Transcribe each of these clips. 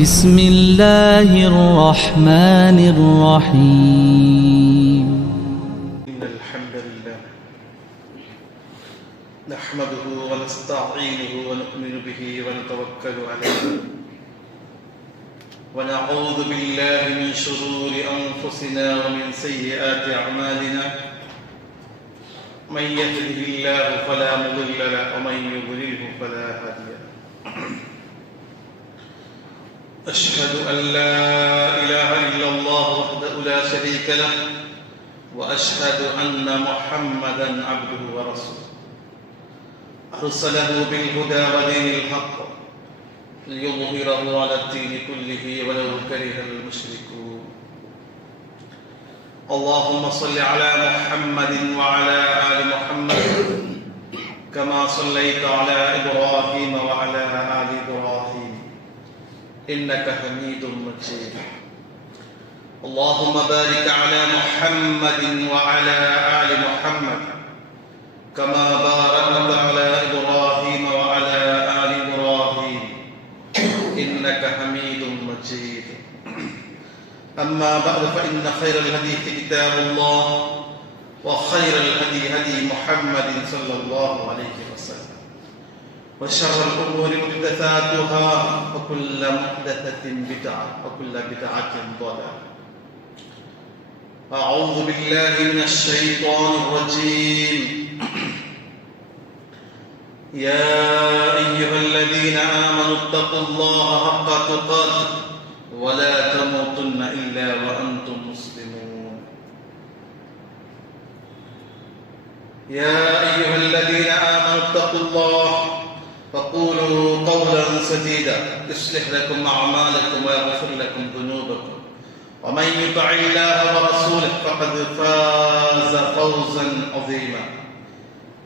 بسم الله الرحمن الرحيم إن الحمد لله نحمده ونستعينه ونؤمن به ونتوكل عليه ونعوذ بالله من شرور أنفسنا ومن سيئات أعمالنا من يهده الله فلا مضل له ومن يضلله فلا هادي له أشهد أن لا إله إلا الله وحده لا شريك له وأشهد أن محمدا عبده ورسوله أرسله بالهدى ودين الحق ليظهره على الدين كله ولو كره المشركون اللهم صل على محمد وعلى آل محمد كما صليت على إبراهيم وعلى آل إبراهيم إنك حميد مجيد اللهم بارك على محمد وعلى آل محمد كما باركت على إبراهيم وعلى آل إبراهيم إنك حميد مجيد أما بعد فإن خير الحديث كتاب الله وخير الهدي هدي محمد صلى الله عليه وسلم وشر الأمور محدثاتها وكل محدثة بدعة وكل بدعة ضلالة أعوذ بالله من الشيطان الرجيم يا أيها الذين آمنوا اتقوا الله حق تقاته ولا تموتن إلا وأنتم مسلمون يا أيها الذين آمنوا اتقوا الله فقولوا قولا سديدا يصلح لكم أعمالكم ويغفر لكم ذنوبكم ومن يطع الله ورسوله فقد فاز فوزا عظيما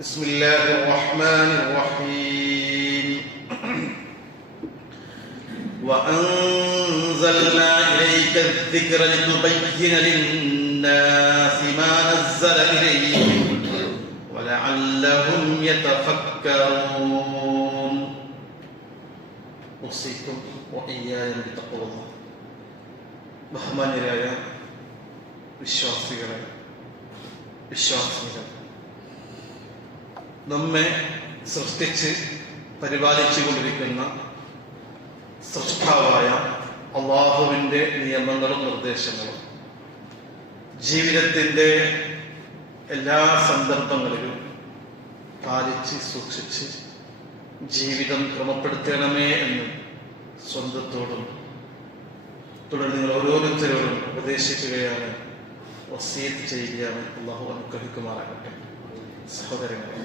بسم الله الرحمن الرحيم وأنزلنا إليك الذكر لتبين للناس ما نزل إليهم ولعلهم يتفكرون أوصيكم وإياي بتقوى الله ബഹുമാന്യരായ വിശ്വാസികളെ നമ്മെ സൃഷ്ടിച്ച് പരിപാലിച്ചു കൊണ്ടിരിക്കുന്ന സൃഷ്ടാവായ അല്ലാഹുവിൻ്റെ നിയമങ്ങളും നിർദ്ദേശങ്ങളും ജീവിതത്തിൻ്റെ എല്ലാ സന്ദർഭങ്ങളിലും പാലിച്ച് സൂക്ഷിച്ച് ജീവിതം ക്രമപ്പെടുത്തണമേ എന്ന് സ്വന്തത്തോടും തുടർന്ന് നിങ്ങൾ ഓരോരുത്തരോടും ഉപദേശിക്കുകയാണ്, വസിയത്ത് ചെയ്യുകയാണ്. അല്ലാഹു അനുഗ്രഹിക്കുമാറാകട്ടെ. സഹോദരങ്ങളെ,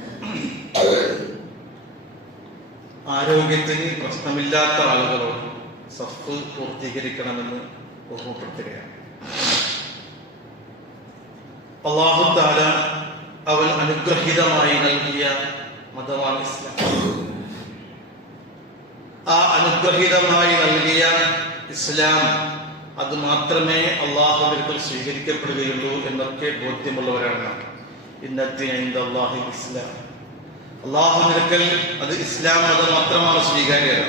ആരോഗ്യത്തിന് പ്രശ്നമില്ലാത്ത ആളുകളോട് സഫ് പൂർത്തീകരിക്കണമെന്ന് ഓർമ്മപ്പെടുത്തുകയാണ്. അല്ലാഹു തആല അവൻ അനുഗ്രഹീതമായി നൽകിയ മതമാണ് ഇസ്ലാം. ആ അനുഗ്രഹീതമായി നൽകിയ ഇസ്ലാം അത് മാത്രമേ അല്ലാഹുവിൽ സ്വീകരിക്കപ്പെടുകയുള്ളൂ എന്നൊക്കെ ബോധ്യമുള്ളവരാണ്. ഇന്നദ്ദീനഇൻദല്ലാഹി ഇസ്ലാം, അല്ലാഹുവിൽ അത് ഇസ്ലാം മതം മാത്രമാണ് സ്വീകാര്യത.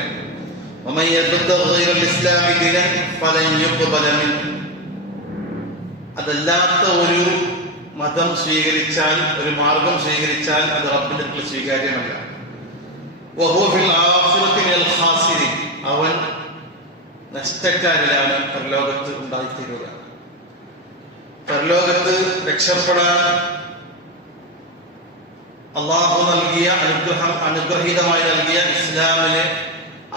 വമൻ യബ്തഗി ഗൈറൽ ഇസ്ലാമി ദീനൻ ഫലൻ യുഖ്ബല മിൻഹു, അതല്ലാത്ത ഒരു മതം സ്വീകരിച്ചാൽ, ഒരു മാർഗം സ്വീകരിച്ചാൽ അത് റബ്ബിന്റെ അടുക്കൽ സ്വീകാര്യമല്ല. വഹുവ ഫിൽ ആഖിറതി മിനൽ ഖാസിരീൻ, അവൻ നഷ്ടക്കാരിലാണ് പരലോകത്ത് ഉണ്ടായിത്തീരുക. പരലോകത്ത് രക്ഷപ്പെടാൻ അല്ലാഹു നൽകിയ അനുഗ്രഹീതമായി നൽകിയ ഇസ്ലാമിനെ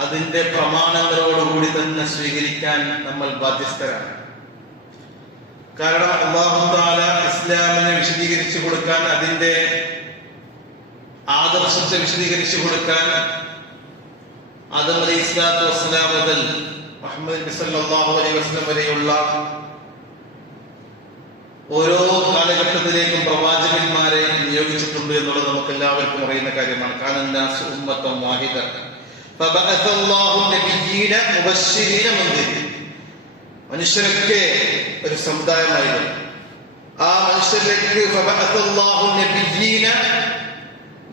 അതിന്റെ പ്രമാണങ്ങളോടുകൂടി തന്നെ സ്വീകരിക്കാൻ നമ്മൾ ബാധ്യസ്ഥരാണ്. കാരണം അല്ലാഹു തആല ഇസ്ലാമിനെ വിശദീകരിച്ചു കൊടുക്കാൻ, അതിന്റെ ആദർശത്തെ വിശദീകരിച്ചു കൊടുക്കാൻ ആദം അലൈഹിസ്സലാത്തു വസ്സലാം മുതൽ മുഹമ്മദ് നബി സല്ലല്ലാഹു അലൈഹി വസല്ലം വരെയുള്ള ഓരോ കാലഘട്ടത്തിലേക്കും പ്രവാചകന്മാരെ നിയോഗിച്ചിട്ടുണ്ട് എന്നുള്ളത് നമുക്ക് എല്ലാവർക്കും അറിയുന്ന കാര്യമാണ്. കാനന്നാസു ഉമ്മത്തൻ വാഹിദ ഫബഅസല്ലാഹു നബിയ്യീന മുബശ്ശിരീന മുൻദിരീൻ, മനുഷ്യരൊക്കെ ഒരു സമുദായമായിരുന്നു. ആ മനുഷ്യരിലേക്ക് ഫബഅസല്ലാഹു നബിയ്യീന,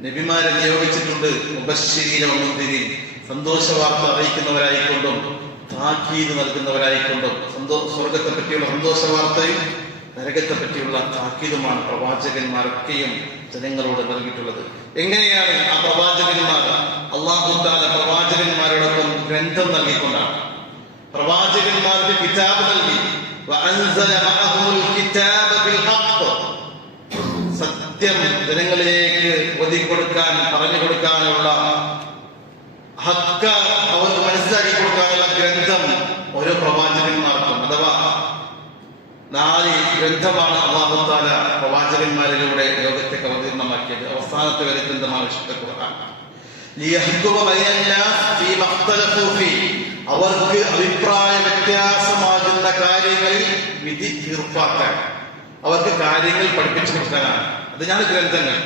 നബിമാരെ നിയോഗിച്ചിട്ടുണ്ട്. മുബശ്ശിരീന മുൻദിരീൻ, സന്തോഷ വാർത്ത അറിയിക്കുന്നവരായിക്കൊണ്ടും താക്കീത് നൽകുന്നവരായിക്കൊണ്ടും സ്വർഗത്തെ പറ്റിയുള്ള സന്തോഷ വാർത്തയും നരകത്തെ പറ്റിയുള്ള താക്കീതുമാണ് പ്രവാചകന്മാരൊക്കെയും ജനങ്ങളോട് നൽകിയിട്ടുള്ളത്. എങ്ങനെയാണ് ആ പ്രവാചകന്മാർ? അല്ലാഹു തആല പ്രവാചകന്മാരോടൊപ്പം ഗ്രന്ഥം നൽകിക്കൊണ്ടാണ്. പ്രവാചകന്മാർക്ക് കിതാബ് നൽകി. വഅൻസല മഅഹുൽ കിതാബ ബിൽ ഹഖ്, സത്യം ജനങ്ങളിലേക്ക് ഓതിക്കൊടുക്കാൻ, പറഞ്ഞു കൊടുക്കാനുള്ള, ഹക്ക് അവർക്ക് മനസ്സിലാക്കി കൊടുക്കാനുള്ള ഗ്രന്ഥം ഓരോ പ്രവാചകന്മാർക്കും, അഥവാ 4 ഗ്രന്ഥമാണ് അല്ലാഹു തആല പ്രവാചകന്മാരിലൂടെ ലോകത്തേക്ക് അവതീർണമാക്കിയത്. അവസാനത്തെ വരെ ഗ്രന്ഥമാണ് വിശുദ്ധ ഖുർആൻ. ലിയഹ്കുമ ബൈനന്നാസ് ഫീമാ ഇഖ്തലഫൂ ഫീഹി, അവർക്ക് അഭിപ്രായ വ്യത്യാസമാകുന്ന കാര്യങ്ങളിൽ വിധി തീർപ്പാക്കാൻ, അവർക്ക് കാര്യങ്ങൾ പഠിപ്പിച്ചു കൊടുക്കാനാണ്. അതിനാണ് ഗ്രന്ഥങ്ങൾ.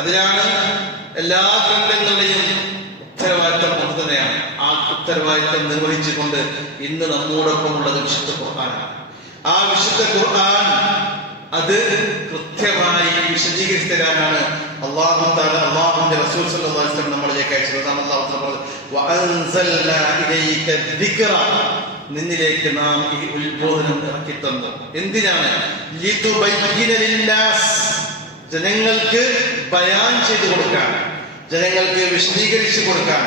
അതിനാണ് എല്ലാ ഗ്രന്ഥങ്ങളുടെയും ഉത്തരവാദിത്തം ഒന്ന് തന്നെയാണ്. ആ ഉത്തരവാദിത്തം നിർവഹിച്ചുകൊണ്ട് ഇന്ന് നമ്മോടൊപ്പം ഉള്ളത് വിശുദ്ധ ഖുർആനാണ്. ആ വിശുദ്ധ ഖുർആൻ അത് കൃത്യമായി വിശദീകരിച്ചു തരാനാണ് അല്ലാഹു തആല അല്ലാഹുവിന്റെ റസൂൽ സ്വല്ലല്ലാഹു അലൈഹി വസല്ലം നമ്മളിലേക്ക് അയച്ചത്. അല്ലാഹു തആല പറഞ്ഞു, വഅൻസൽനാ ഇലൈക ദിക്റ, നിന്നിലേക്ക് നാം ഈ ഉത്ബോധനം ഇറക്കി തന്നു. എന്തിനാണ്? ലിതുബയ്യിന ലിന്നാസ്, ജനങ്ങൾക്ക് ബയാൻ ചെയ്തു കൊടുക്കാൻ, ജനങ്ങൾക്ക് വിശദീകരിച്ചു കൊടുക്കാൻ.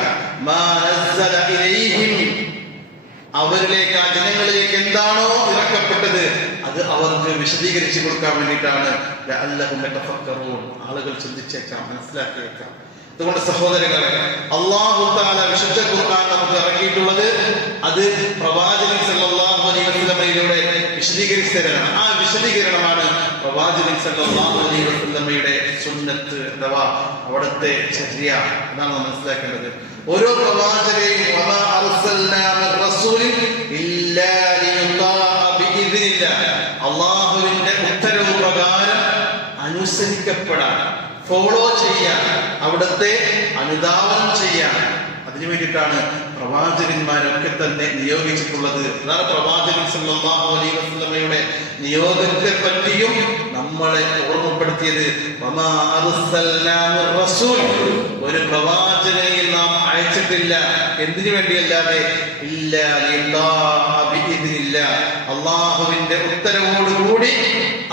മാ നസ്സല ഇലൈഹിം, അവരിലേക്ക്, ആ ജനങ്ങളിലേക്ക് എന്താണോ ഇറക്കപ്പെട്ടത് അത് അവർക്ക് വിശദീകരിച്ചു കൊടുക്കാൻ വേണ്ടിയിട്ടാണ്. ലഅല്ലഹും യതഫക്കറൂൻ, ആളുകൾ ചിന്തിച്ചേക്കാം, മനസ്സിലാക്കിയേക്കാം. അതുകൊണ്ട് സഹോദരങ്ങളെ, അല്ലാഹു തആല വിശുദ്ധ ഖുർആൻ നമുക്ക് ഇറക്കിയിട്ടുള്ളത് അത് പ്രവാചകൻ സല്ലല്ലാഹു അലൈഹി വസല്ലമയിലൂടെ വിശദീകരിച്ചു തരാനാണ്. ആ വിശദീകരണമാണ് പ്രവാചകൻ സല്ലല്ലാഹു അലൈഹി വസല്ലമയുടെ സുന്നത്ത്, അഥവാ അവിടുത്തെ ചര്യ. അതാണ് നാം മനസ്സിലാക്കേണ്ടത്. ഓരോ പ്രവാചകരെയും വമാ അർസൽനാ മിർ റസൂലിൻ ഇല്ലാ ലിയുതാഅ ബിഇദ്നില്ലാഹ്, അല്ലാഹുവിന്റെ ഉത്തരവ് പ്രകാരം അനുസരിക്കപ്പെടാൻ, ഫോളോ ചെയ്യാൻ, അവിടുത്തെ അനുധാവനം ചെയ്യാൻ, അതിനു വേണ്ടിയിട്ടാണ് പ്രവാചകന്മാരൊക്കെ തന്നെ നിയോഗിച്ചിട്ടുള്ളത്. അതാണ് പ്രവാചകൻ സല്ലല്ലാഹു അലൈഹി വസല്ലമയുടെ നിയോഗത്തെ പറ്റിയും നമ്മളെ ഓർമ്മപ്പെടുത്തിയത്. വമാ അർസൽനാ മിർ റസൂൽ, ഒരു പ്രവാചകനെയും നാം അയച്ചിട്ടില്ല, എന്തിനു വേണ്ടിയല്ലാതെ, ഇല്ലാ ലിയുതാഅ ബിഇദ്നില്ലാഹ്, അല്ലാഹുവിന്റെ ഉത്തരവോടുകൂടി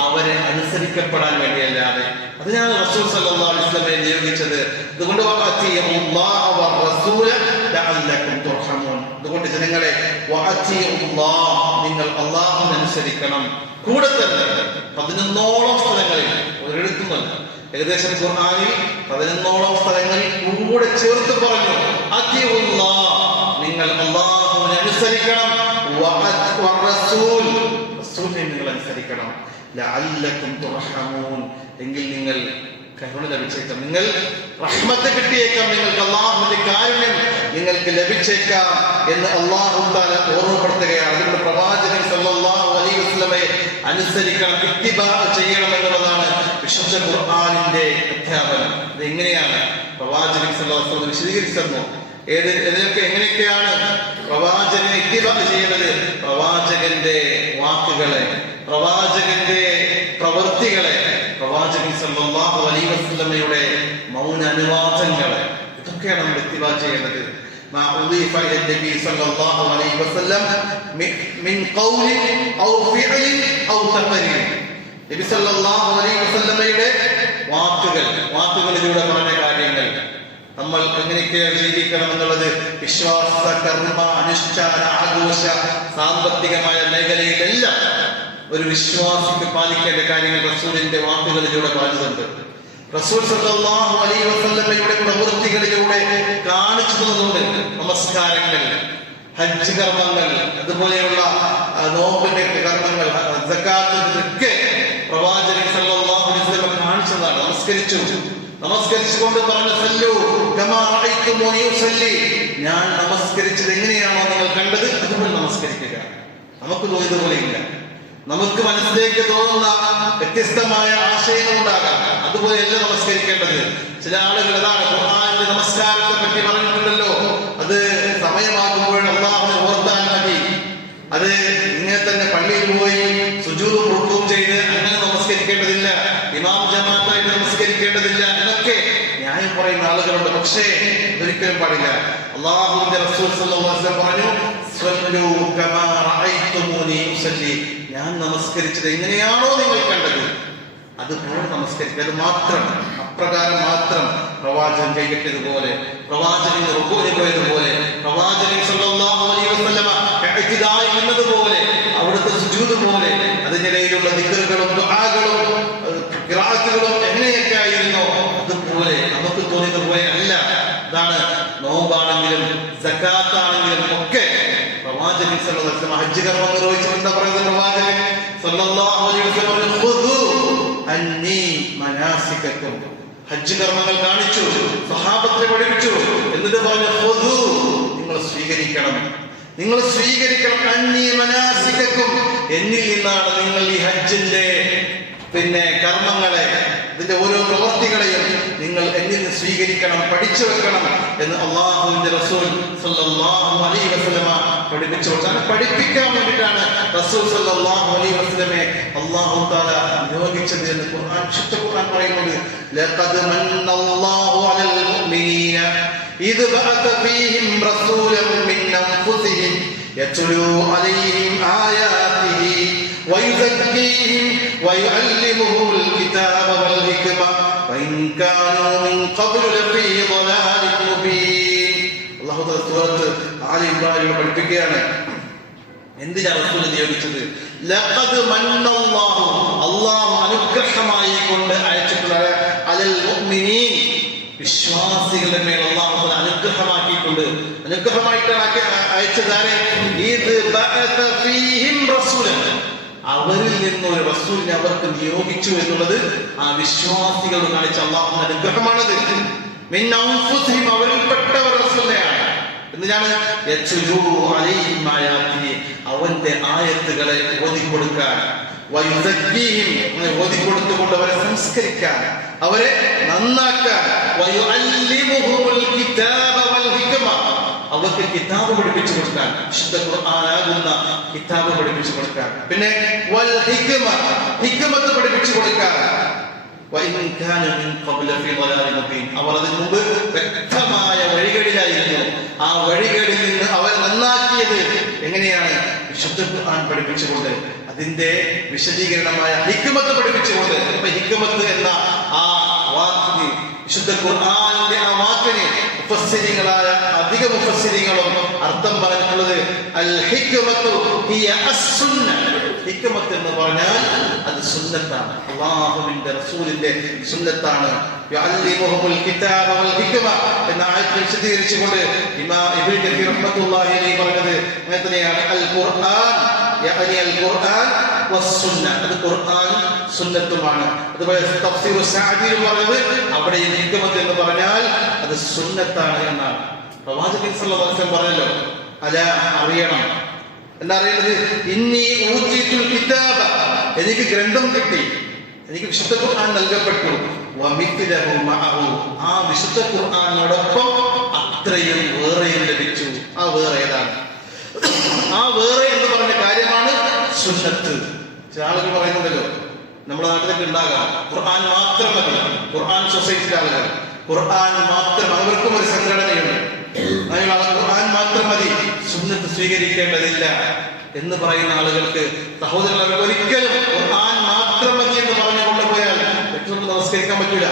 അവരെ അനുസരിക്കപ്പെടാൻ വേണ്ടിയല്ലാതെ. അതിനാണ് റസൂൽ സല്ലല്ലാഹു അലൈഹി വസല്ലമയെ നിയോഗിച്ചത്. അതുകൊണ്ട് വഅതിഉല്ലാഹ വറസൂല ലഅല്ലകും തുർഹമൂൻ, അതുകൊണ്ട് ജനങ്ങളെ വഅതിഉല്ലാഹ്, നിങ്ങൾ അല്ലാഹുവിനെ അനുസരിക്കണം. കൂടെ തന്നെ 11ഓളം സ്ഥലങ്ങളിൽ, ഒരിടത്തുമല്ല, ഏകദേശം ഖുർആനിൽ 11ഓളം സ്ഥലങ്ങളിൽ കൂടെ ചേർത്ത് പറഞ്ഞു അതിഉല്ലാഹ്, നിങ്ങൾ അല്ലാഹുവിനെ അനുസരിക്കണം. വറസൂൽ, റസൂലിനെ നിങ്ങൾ അനുസരിക്കണം. ലഅല്ലകും തുർഹമൂൻ, എങ്കിൽ നിങ്ങൾ കരുണ ലഭിച്ചേക്കാം, നിങ്ങൾ റഹ്മത്ത് കിട്ടിയേക്കാം, നിങ്ങൾക്ക് അല്ലാഹുവിന്റെ കാരുണ്യം നിങ്ങൾക്ക് ലഭിച്ചേക്കാം എന്ന് അല്ലാഹു തആല ഓർമ്മപ്പെടുത്തുകയാണ്. അതുകൊണ്ട് പ്രവാചകൻ സല്ലല്ലാഹു അലൈഹി വസല്ലമയെ അനുസരിക്കണം, ഇത്തിബാ ചെയ്യണം എന്നുള്ളതാണ് വിശുദ്ധ ഖുർആനിന്റെ അധ്യാപനം. ഇത് എങ്ങനെയാണ് പ്രവാചകൻ സല്ലല്ലാഹു അലൈഹി വസല്ലം വിശദീകരിച്ചു തന്നു. എങ്ങനെയൊക്കെയാണ് പ്രവാചകനെ ഇത്തിബാ ചെയ്യേണ്ടത്? പ്രവാചകന്റെ വാക്കുകളെ, പ്രവാചകന്റെ പ്രവൃത്തികളെ, പ്രവാചകൻ സല്ലല്ലാഹു അലൈഹി വസല്ലമയുടെ മൗന അനുവാദങ്ങളെ, ഇതൊക്കെയാണ് നമ്മൾ ഇത്തിബാ ചെയ്യേണ്ടത്. മാ ഉദീഫ ഇല നബി സല്ലല്ലാഹു അലൈഹി വസല്ലം മിൻ ഖൗലി ഔ ഫിഅലി ഔ തഖരീർ, നബി സല്ലല്ലാഹു അലൈഹി വസല്ലമയുടെ വാക്കുകളിലൂടെ പറഞ്ഞ കാര്യങ്ങൾ, നമ്മൾ എങ്ങനെയൊക്കെയാണ് ജീവിക്കണം എന്നുള്ളത്, വിശ്വാസ, കർമ്മ, അനുഷ്ഠാന, ആഘോഷ, സാമ്പത്തികമായ മേഖലയിലെല്ലാം ഒരു വിശ്വാസിക്ക് പാലിക്കേണ്ട കാര്യങ്ങൾ റസൂലിന്റെ വാക്കുകളിലൂടെ പറഞ്ഞിട്ടുണ്ട്. റസൂൽ സല്ലല്ലാഹു അലൈഹി വസല്ലമയുടെ പ്രവൃത്തികളിലൂടെ കാണിച്ചു തന്നതുകൊണ്ട് നമസ്കാരങ്ങൾ, ഹജ്ജ് കർമ്മങ്ങൾ, അതുപോലെയുള്ള നോമ്പിന്റെ കർമ്മങ്ങൾ, സക്കാത്ത്, പ്രവാചകൻ സല്ലല്ലാഹു അലൈഹി വസല്ലം കാണിച്ചതാണ്. നമസ്കരിച്ചുകൊണ്ട് പറഞ്ഞു സല്ലു കമാ റഅയ്തുമൂനി യുസല്ലി, ഞാൻ നമസ്കരിച്ചത് എങ്ങനെയാണോ നിങ്ങൾ കണ്ടത് അതുപോലെ നമസ്കരിക്കുക. നമുക്ക് തോന്നിയതുപോലെ ഇല്ല, നമുക്ക് മനസ്സിലേക്ക് തോന്നുന്ന വ്യത്യസ്തമായ ആശയങ്ങൾ ഉണ്ടാകാം, അതുപോലെയല്ല നമസ്കരിക്കേണ്ടത്. ചില ആളുകൾ അതാണ് ഖുർആനിലെ നമസ്കാരത്തെ പറ്റി പറഞ്ഞിട്ടുണ്ടല്ലോ, അത് സമയമാകുമ്പോൾ അല്ലാഹുവിനെ ഓർത്താൽ മതി, അത് ഇങ്ങനെ തന്നെ പള്ളിയിൽ പോയി സുജൂദും റുകൂഉം ചെയ്ത് അങ്ങനെ നമസ്കരിക്കേണ്ടതില്ല, ഇമാം ജമാഅത്തായിട്ട് നമസ്കരിക്കേണ്ടതില്ല എന്നൊക്കെ ന്യായം പറയുന്ന ആളുകളുണ്ട്. പക്ഷേ ഒരിക്കലും പാടില്ല. അല്ലാഹുവിന്റെ റസൂൽ സല്ലല്ലാഹു അലൈഹി വസല്ലം പറഞ്ഞു സ്വല്ലൂ കമാ റഅയ്തുമൂനി ഉസല്ലി, ഞാൻ നമസ്കരിച്ചത് എങ്ങനെയാണോ നിങ്ങൾ കണ്ടത് അതുപോലെ നമസ്കരിക്കുക. അത് മാത്രം, അപ്രകാരം മാത്രം പ്രവാചകൻ കൈകെട്ടിയതുപോലെ, പ്രവാചകൻ റുകൂഇന് പോയതുപോലെ, പ്രവാചകൻ സല്ലല്ലാഹു അലൈഹി വസല്ലമ ഇഅ്തിദാഇ എന്നതുപോലെ, അവിടുത്തെ സുജൂദ് പോലെ, അതിനിടയിലുള്ള ദിക്റുകളും ദുആകളും ഖിറാഅത്തുകളും എങ്ങനെയൊക്കെ ആയിരുന്നോ അതുപോലെ നമുക്ക് തോന്നിയതുപോലെ അല്ല. അതാണ് നോമ്പാണെങ്കിലും സക്കാത്താണെങ്കിലും ഒക്കെ പ്രവാചകൻ സല്ലല്ലാഹു അലൈഹി വസല്ലം ഹജ്ജ് കർമ്മം നിർവഹിച്ചിട്ടുണ്ട്. പറയുന്നത് പ്രവാചകൻ സല്ലല്ലാഹു അലൈഹി വസല്ലം ഖുദൂ അന്നി മനാസികക്കും, ഹജ്ജ് കർമ്മങ്ങൾ കാണിച്ചു, സഹാബത്തിനെ പഠിപ്പിച്ചു. എന്നിട്ട് പറഞ്ഞു ഖുദൂ, നിങ്ങൾ സ്വീകരിക്കണം, നിങ്ങൾ സ്വീകരിക്കണം. അന്നി മനാസികക്കും, എന്നിൽ നിന്നാണ് നിങ്ങൾ ഈ ഹജ്ജിന്റെ കർമ്മങ്ങളെ, ഇതിന്റെ ഓരോ പ്രവർത്തികളെയും നിങ്ങൾ എന്നിൽ നിന്ന് സ്വീകരിക്കണം, പഠിച്ചു വെക്കണം എന്ന് അല്ലാഹുവിന്റെ റസൂൽ സല്ലല്ലാഹു അലൈഹി വസല്ലമ പഠിപ്പിച്ചു കൊടുത്താണ്. പഠിപ്പിക്കാൻ വേണ്ടിയിട്ടാണ് റസൂൽ സല്ലല്ലാഹു അലൈഹി വസല്ലമയെ അല്ലാഹു തആല നിയോഗിച്ചത് എന്ന് ഖുർആൻ, വിശുദ്ധ ഖുർആൻ പറയുന്നത് ലഖദ് മന്നല്ലാഹു അലൽ മുഅ്മിനീന ഇദ് ബഅത ഫീഹിം റസൂലൻ മിൻ അൻഫുസിഹിം യത്ലൂ അലൈഹിം ആയാതിഹി വയുസക്കീഹിം വയുഅല്ലിമുഹുൽ കിതാബ വൽ ഹിക്മ വഇൻ കാനൂ മിൻ ഖബ്ലു ലഫീ ളലാലിൻ മുബീൻ. അല്ലാഹു തആല സൂറത്ത് ആലി ഇംറാനിൽ പഠിപ്പിക്കുകയാണ് എന്തിനാ റസൂൽ നിയോഗിച്ചത്. ലഖദ് മന്നല്ലാഹു, അല്ലാഹു അനുഗ്രഹമായി കൊണ്ട് അയച്ചിട്ടുള്ള അലൽ മുഅ്മിനീൻ, വിശ്വാസികളുടെ മേൽ അല്ലാഹു തആല അനുഗ്രഹമാക്കിയിട്ടുണ്ട്. അനുഗ്രഹമായിട്ടാണ് അയച്ചതാരെ. ഇദ് ബഅത ഫീഹിം റസൂലൻ, അവരിൽ നിന്ന് ഒരു റസൂലിനെ അവർക്ക് നിയോഗിച്ചു എന്നുള്ളത് ആ വിശ്വാസികൾ കാണിച്ച അല്ലാഹുവിന്റെ അനുഗ്രഹമാണത്. മിൻ അൻഫുസിഹിം, അവരിൽപ്പെട്ട ഒരു റസൂലിനെയാണ്. എന്തിനാണ്? യത്ലൂ അലൈഹിം ആയാതിഹി, അവന്റെ ആയത്തുകളെ ഓതിക്കൊടുക്കാൻ, വയുസക്കീഹിം, ഓതിക്കൊടുത്തുകൊണ്ട് അവരെ സംസ്കരിക്കാൻ, അവരെ നന്നാക്കാൻ, വയുഅല്ലിമുഹുൽ കിതാബ വൽ ഹിക്മ, അവർക്ക് കിതാബ് പഠിപ്പിച്ചു കൊടുക്കാൻ, വിശുദ്ധ ഖുർആനാകുന്ന കിതാബ് പഠിപ്പിച്ചു കൊടുക്കാൻ, പിന്നെ വൽ ഹിക്മ, ഹിക്മത്ത് പഠിപ്പിച്ചു കൊടുക്കാൻ. വഇൻ കാന മിൻ ഖബ്ല ഫീ ളലാലിൻ മുബീൻ, അവർ അതിനു മുമ്പ് വ്യക്തമായ വഴികളിലായിരുന്നു. ആ വഴികളിൽ നിന്ന് അവർ നന്നാക്കിയത് എങ്ങനെയാണ്? വിശുദ്ധ ഖുർആൻ പഠിപ്പിച്ചുകൊണ്ട്, അതിന്റെ വിശദീകരണമായ ഹിക്മത്ത് പഠിപ്പിച്ചുകൊണ്ട്. അപ്പൊ ഹിക്മത്ത് എന്ന ആ വാക്കിന്, വിശുദ്ധ ഖുർആനിന്റെ ആ വാക്കിന് മുഫസ്സിരികളായ അധിക മുഫസ്സിരികളും അർത്ഥം പറഞ്ഞിട്ടുള്ളത് അൽ ഹിക്മത്തു ഹിയ അസ്സുന്ന. ഹിക്മത്ത് എന്ന് പറഞ്ഞാൽ അത് സുന്നത്താണ്, അല്ലാഹുവിന്റെ റസൂലിന്റെ സുന്നത്താണ്. യുഅല്ലിമുഹുൽ കിതാബ വൽ ഹിക്മ എന്ന ആയത്ത് വിശദീകരിച്ചുകൊണ്ട് ഇമാം ഇബ്നു കസീർ റഹ്മത്തുള്ളാഹി അലൈഹി പറഞ്ഞത് അങ്ങനെ തന്നെയാണ്. അൽ ഖുർആൻ യഅനി അൽ ഖുർആൻ വസ്സുന്ന, അത് ഖുർആനും സുന്നത്തുമാണ്. അതുപോലെ തഫ്സീർ സഅദിയിൽ പറഞ്ഞത് അവിടെ ഹിക്മത്ത് എന്ന് പറഞ്ഞാൽ അത് സുന്നത്താണ് എന്നാണ്. പ്രവാചകൻ സല്ലല്ലാഹു അലൈഹി വസല്ലം പറഞ്ഞല്ലോ, അല അറിയണം, എന്താ അറിയുന്നത്? ഇന്നി ഊതീതുൽ കിതാബ, എനിക്ക് ഗ്രന്ഥം കിട്ടി, എനിക്ക് വിശുദ്ധ ഖുർആൻ നൽകപ്പെട്ടു. വമിത്ലഹു മഅഹു, ആ വിശുദ്ധ ഖുർആനോടൊപ്പം അത്രയും വേറെയും ലഭിച്ചു. ആ വേറെ ഏതാണ്? ആ വേറെ എന്ന് പറഞ്ഞ കാര്യമാണ് സുന്നത്ത്. ചില ആളുകൾ പറയുന്നുണ്ടല്ലോ, നമ്മുടെ നാട്ടിലൊക്കെ ഉണ്ടാകാം, ഖുർആൻ മാത്രം മതി, ഖുർആൻ സൊസൈറ്റിയിലെ ആളുകൾ, ഖുർആൻ മാത്രം, അവർക്കും ഒരു സംഘടനയുണ്ട്, ഖുർആൻ മാത്രം മതി, സുന്നത്ത് സ്വീകരിക്കേണ്ടതില്ല എന്ന് പറയുന്ന ആളുകൾക്ക് സഹോദരങ്ങൾ, അവർക്ക് ഒരിക്കലും ഖുർആൻ മാത്രം മതി എന്ന് പറഞ്ഞു കൊണ്ടുപോയാൽ ഏറ്റവും നമസ്കരിക്കാൻ പറ്റൂല.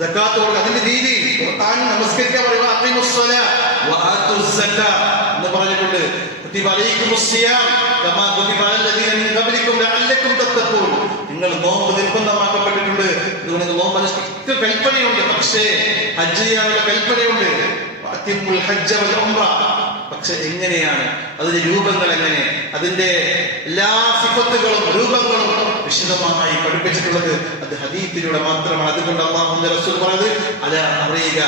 സക്കാത്ത് കൊടുക്കുക, അതിന്റെ രീതി ഖുർആൻ നമസ്കരിക്കാൻ പറയുക അഖീമുസ്സലാ വആതുസ് സക്കാ എന്ന് പറഞ്ഞിട്ടുണ്ട്. കുതിബ അലൈക്കുമുസ് സിയാം കമാ കുതിബ അലല്ലദീന മിൻ ഖബ്ലിക്കും ലഅല്ലക്കും തത്തഖൂൻ, നിങ്ങൾ നോമ്പ് നിർബന്ധമാക്കപ്പെട്ടിട്ടുണ്ട്, അതുകൊണ്ട് നോമ്പ് അനുഷ്ഠിക്കാൻ കൽപ്പനയുണ്ട്. പക്ഷേ ഹജ്ജ് ചെയ്യാനുള്ള കൽപ്പനയുണ്ട്. വഅതിമുൽ ഹജ്ജ വൽ ഉംറ, പക്ഷെ എങ്ങനെയാണ്, അതിന്റെ രൂപങ്ങൾ എങ്ങനെ, അതിന്റെ എല്ലാ സിഫത്തുകളും രൂപങ്ങളും വിശദമായി പഠിപ്പിച്ചിട്ടുള്ളത് അത് ഹദീസിലൂടെ മാത്രമാണ്. അതുകൊണ്ട് അല്ലാഹുവിന്റെ റസൂൽ പറഞ്ഞത് അല അറിയുക,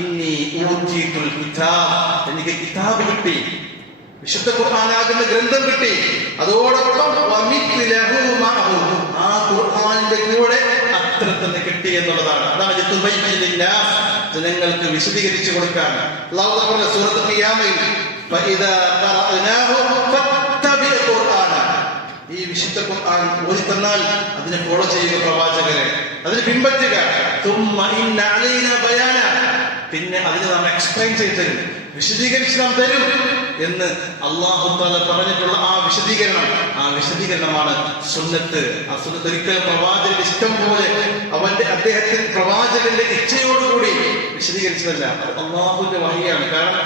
ഇന്നി ഊതീതുൽ കിതാബ്, എനിക്ക് കിതാബ് കിട്ടി, വിശുദ്ധ ഖുർആനാകുന്ന ഗ്രന്ഥം കിട്ടി, അതോടൊപ്പം വമിത്ലഹു മഅഹു, ആ ഖുർആനിന്റെ കൂടെ അത്ര തന്നെ കിട്ടി എന്നുള്ളതാണ്. അതാണ് ലിതുബയ്യിനാസ്, ജനങ്ങൾക്ക് വിശദീകരിച്ചു കൊടുക്കാൻ. അല്ലാഹു പറഞ്ഞ സൂറത്തുൽ ഖിയാമയിൽ ഫഇദാ ഖറഅനാഹു ഫത്തബിഅ ഖുർആന, ഈ വിശുദ്ധ ഖുർആൻ ഓതി തന്നാൽ അതിനെ ഫോളോ ചെയ്യുക പ്രവാചകരെ, അതിനെ പിൻപറ്റുക. തുമ്മ ഇന്ന അലൈനാ ബയാന, പിന്നെ അതിനെ നാം എക്സ്പ്ലെയിൻ ചെയ്തു തരും. വിശദീകരിച്ച് നാം തരും എന്ന് അല്ലാഹു തആല പറഞ്ഞിട്ടുള്ള ആ വിശദീകരണമാണ് സുന്നത്ത്. ആ സുന്നത്ത് ഒരിക്കലും പ്രവാചകന്റെ ഇഷ്ടം പോലെ അദ്ദേഹത്തിന് പ്രവാചകന്റെ ഇച്ഛയോടുകൂടി വിശദീകരിച്ചതല്ല. അത് അല്ലാഹുവിന്റെ വഹിയാണ്. കാരണം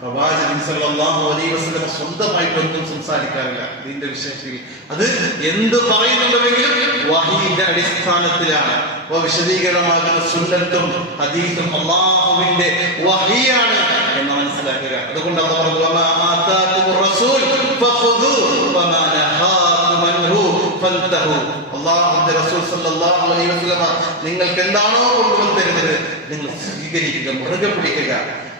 പ്രവാചകൻ സല്ലല്ലാഹു അലൈഹി വസല്ലം സ്വന്തമായിട്ടൊന്നും സംസാരിക്കാറില്ല ഇതിന്റെ വിഷയത്തിൽ. അത് എന്ത് പറയുന്നുണ്ടെങ്കിലും വഹീന്റെ അടിസ്ഥാനത്തിലാണ്. വിശദീകരണമാകുന്ന സുന്നത്തും ഹദീസും അല്ലാഹുവിന്റെ വഹിയാണ് എന്ന് മനസ്സിലാക്കുക. അതുകൊണ്ട് അല്ലാഹു പറഞ്ഞു വമാ ആതാകുർ റസൂൽ ഫഖുദൂഹു വമാ നഹാകും അൻഹു ഫൻതഹു. അല്ലാഹുവിന്റെ റസൂൽ സല്ലല്ലാഹു അലൈഹി വസല്ലം നിങ്ങൾക്ക് എന്താണോ കൊണ്ടുവന്ന് തരുന്നത് നിങ്ങൾ സ്വീകരിക്കുക, മുറുകെ പിടിക്കുക.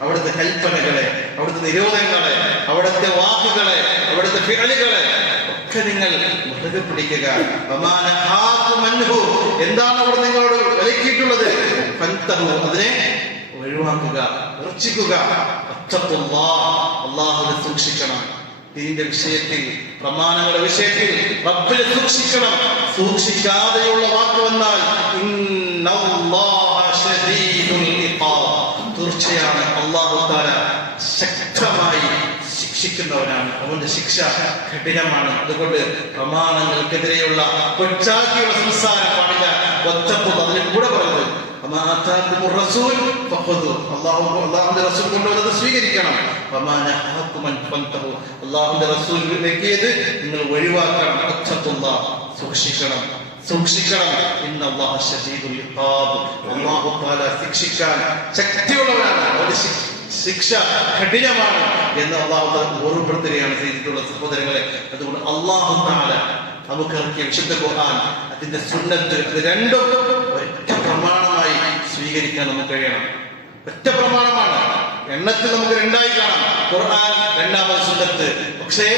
അവിടുത്തെ കൽപ്പനകളെ, അവിടുത്തെ നിരോധനങ്ങളെ, അവിടുത്തെ വാക്കുകളെ, അവിടുത്തെ ഫിഅലുകളെ ഒക്കെ നിങ്ങൾ മുറുകെ പിടിക്കുക. എന്താണ് അവിടെ നിങ്ങളോട് വിലക്കിയിട്ടുള്ളത് അതിനെ ഒഴിവാക്കുക, വർജിക്കുക. അല്ലാഹുവിനെ സൂക്ഷിക്കണം. ഇതിന്റെ വിഷയത്തിൽ, പ്രമാണങ്ങളുടെ വിഷയത്തിൽ റബ്ബിനെ സൂക്ഷിക്കണം. സൂക്ഷിക്കാതെയുള്ള വാക്ക് വന്നാൽ തീർച്ചയാണ് അല്ലാഹു തആല ശക്തമായി ശിക്ഷിക്കുന്നവനാണ്. അവന്റെ ശിക്ഷ കഠിനമാണ്. അതുകൊണ്ട് പ്രമാണങ്ങൾക്കെതിരെയുള്ള കൊച്ചാക്കിയുള്ള സംസാരം പാടില്ല. അതിന് കൂടെ പറഞ്ഞത് അല്ലാഹുവിന്റെ റസൂൽ കൊണ്ടുവന്നത് സ്വീകരിക്കണം. അല്ലാഹുവിന്റെ റസൂൽ വെക്കിയത് നിങ്ങൾ ഒഴിവാക്കണം. സൂക്ഷിക്കണം. അല്ലാഹു തആല ശിക്ഷിക്കാൻ ശക്തിയുള്ളവനാണ്. അവന്റെ ശിക്ഷ കഠിനമാണ് എന്ന് അല്ലാഹു തആല ഓർമ്മപ്പെടുത്തുകയാണ് ചെയ്തിട്ടുള്ള സഹോദരങ്ങളെ. അതുകൊണ്ട് അല്ലാഹു തആല നമുക്ക് ഇറക്കിയ വിശുദ്ധ ഖുർആൻ, അതിന്റെ സുന്നത്ത്, അത് രണ്ടും ഒറ്റ പ്രമാണമായി സ്വീകരിക്കാൻ നമുക്ക് കഴിയണം. ഒറ്റ പ്രമാണമാണ്. എണ്ണത്തിൽ നമുക്ക് രണ്ടായി കാണാം, ഖുർആൻ രണ്ടാമത് സുന്നത്ത്. പക്ഷേ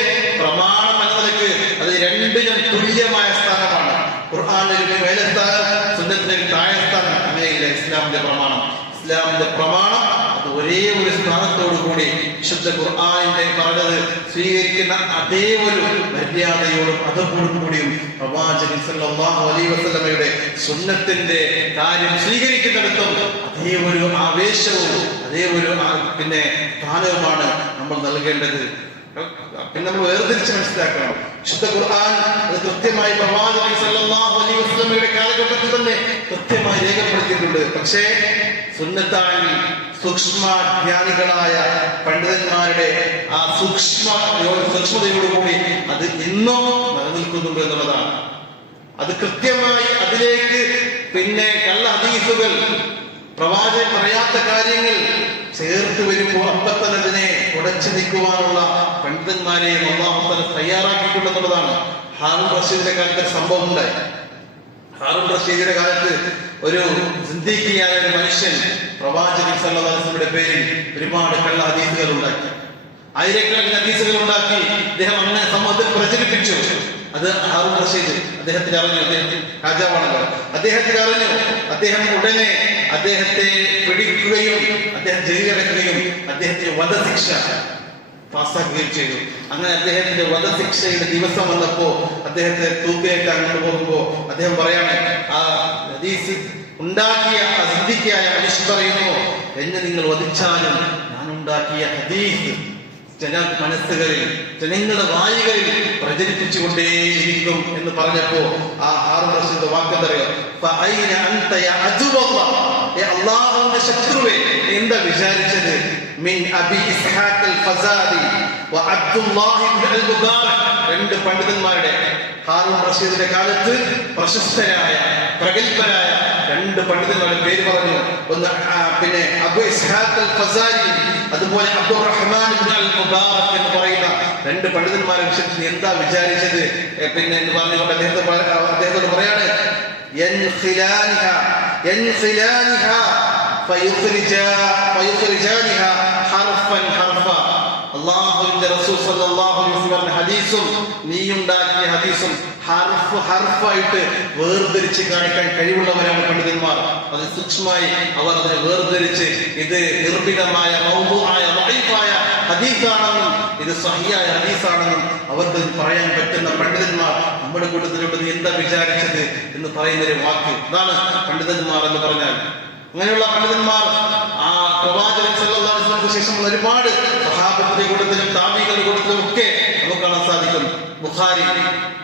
പ്രമാണം എന്ന നിലയ്ക്ക് അത് രണ്ടിനും തുല്യമായ സ്ഥാനമാണ്. ഖുർആനിന് മേലെ സ്ഥാനം, സുന്നത്തിന് താഴെ സ്ഥാനം. അങ്ങനെയില്ല ഇസ്ലാമിന്റെ പ്രമാണം. ഇസ്ലാമിന്റെ പ്രമാണം അത് ഒരേ ഒരു സ്ഥാനത്തോടു കൂടി വിശുദ്ധ ഖുർആനിന്റെ പറഞ്ഞത് സ്വീകരിക്കുന്ന അതേ ഒരു മര്യാദയോടും അതോടും കൂടിയും പ്രവാചകൻ സല്ലല്ലാഹു അലൈഹി വസല്ലമയുടെ സുന്നത്തിന്റെ കാര്യം സ്വീകരിക്കുന്നിടത്തും അതേ ഒരു ആവേശവും അതേ ഒരു സ്ഥാനവുമാണ് നമ്മൾ നൽകേണ്ടത്. പിന്നെ നമ്മൾ വേർതിരിച്ച് മനസ്സിലാക്കണം. വിശുദ്ധ ഖുർആൻ അത് കൃത്യമായി പ്രവാചകൻ സല്ലല്ലാഹു അലൈഹി വസല്ലമയുടെ കാലഘട്ടത്തിൽ തന്നെ കൃത്യമായി രേഖപ്പെടുത്തിയിട്ടുണ്ട്. പക്ഷേ സുന്നത്താണെങ്കിൽ സൂക്ഷ്മജ്ഞാനികളായ പണ്ഡിതന്മാരുടെ ആ സൂക്ഷ്മതയോടുകൂടി അത് ഇന്നും നിലനിൽക്കുന്നുണ്ട് എന്നുള്ളതാണ്. അത് കൃത്യമായി അതിലേക്ക് കള്ള ഹദീസുകൾ, പ്രവാചകൻ പറയാത്ത കാര്യങ്ങൾ ചേർത്ത് വരുമ്പോൾ അപ്പത്തന്നെ അതിനെ ഉടച്ചു നീക്കുവാനുള്ള പണ്ഡിതന്മാരെ അല്ലാഹു തആല തയ്യാറാക്കിയിട്ടുണ്ടെന്നുള്ളതാണ്. ഹാറൂൻ റഷീദിന്റെ കാലത്ത് സംഭവം ഉണ്ടായി. ഹാറൂൻ റഷീദിന്റെ കാലത്ത് ഒരു സിദ്ദീഖിയായ ഒരു മനുഷ്യൻ പ്രവാചകൻ സല്ലല്ലാഹു അലൈഹി വസല്ലമയുടെ പേരിൽ ഒരുപാട് കള്ള ഹദീസുകൾ ഉണ്ടാക്കി, ആയിരക്കണക്കിന് ഹദീസുകൾ ഉണ്ടാക്കി. അദ്ദേഹം അങ്ങനെ സമൂഹത്തിൽ പ്രചരിപ്പിച്ചു. അത് ഹാറൂൻ റഷീദ് അദ്ദേഹത്തിന് അറിഞ്ഞു. അദ്ദേഹം രാജാവാണല്ലോ. അദ്ദേഹത്തിന് അറിഞ്ഞു. അദ്ദേഹം ഉടനെ അദ്ദേഹത്തെ പിടിക്കുകയും അദ്ദേഹം ജയിലിലടക്കുകയും അദ്ദേഹത്തിന് വധശിക്ഷ പാസ്സാക്കുകയും ചെയ്തു. അങ്ങനെ അദ്ദേഹത്തിന്റെ വധശിക്ഷയുടെ ദിവസം വന്നപ്പോ അദ്ദേഹത്തെ തൂക്കിലേറ്റാൻ കൊണ്ടുപോകുമ്പോ അദ്ദേഹം പറയാണ്, ആ ഹദീസ് ഉണ്ടാക്കിയ സിദ്ദീഖായ മനുഷ്യൻ പറയുന്നു, എന്നെ നിങ്ങൾ വധിച്ചാലും ഞാൻ ഉണ്ടാക്കിയ ഹദീസ് മനസ്സുകളിൽ, ജനങ്ങളുടെ വായുകളിൽ പ്രചരിപ്പിച്ചുകൊണ്ടേയിരിക്കും എന്ന് പറഞ്ഞപ്പോ ആ ഹാറൂൻ റഷീദ് വാക്കെന്തറിയോ? അല്ലാഹുവിന്റെ ശത്രുവേ, എന്താ വിചാരിച്ചത്? മിൻ അബി ഇസ്ഹാഖ് അൽ ഫസാദി വ അബ്ദുല്ലാഹി ഇബ്നു അൽ മുബാറക്, രണ്ട് പണ്ഡിതന്മാരുടെ, ഹാറൂൻ റഷീദിന്റെ കാലത്ത് പ്രശസ്തരായ പ്രഗത്ഭരായ രണ്ട് പണ്ഡിതന്മാരുടെ പേര് പറഞ്ഞു. ഒന്ന് അബു ഇസ്ഹാഖ് അൽ ഫസാദി, അതുപോലെ അബ്ദുറഹ്മാൻ ഇബ്നു അൽ മുബാറക് എന്ന് പറയുന്ന രണ്ട് പണ്ഡിതന്മാരെ വിഷയത്തിൽ എന്താ വിചാരിച്ചത് എന്ന് പറഞ്ഞുകൊണ്ട് അദ്ദേഹത്തോട് പറയാണ്, അല്ലാഹുവിന്റെ റസൂൽ സല്ലല്ലാഹു അലൈഹി വസല്ലം ഹദീസും നീയുണ്ടാക്കിയ ഹദീസും ഹർഫായിട്ട് വേർതിരിച്ച് കാണിക്കാൻ കഴിവുള്ളവരാണ് പണ്ഡിതന്മാർ. അത് സൂക്ഷ്മമായി അവർ അതിനെ വേർതിരിച്ച് ഇത് നിർഭിതമായ മൗദൂആയ ദഈഫായ ഹദീസാണെന്നും ഇത് ഇത് സഹിയായ ഹദീസാണെന്നും അവർക്ക് പറയാൻ പറ്റുന്ന പണ്ഡിതന്മാർ നമ്മുടെ കൂട്ടത്തിലോട്ട് എന്താ വിചാരിച്ചത് എന്ന് പറയുന്നൊരു വാക്ക്. അതാണ് പണ്ഡിതന്മാർ എന്ന് പറഞ്ഞാൽ. അങ്ങനെയുള്ള പണ്ഡിതന്മാർ ആ പ്രവാചകൻ സല്ലല്ലാഹു അലൈഹി വസല്ലമക്ക് ശേഷം ഒരുപാട് സ്വഹാബത്തിന്റെ കൂട്ടത്തിലും താബീകളുടെ കൂട്ടത്തിലും ഒക്കെ നമുക്ക് കാണാൻ സാധിക്കും. ബുഖാരി,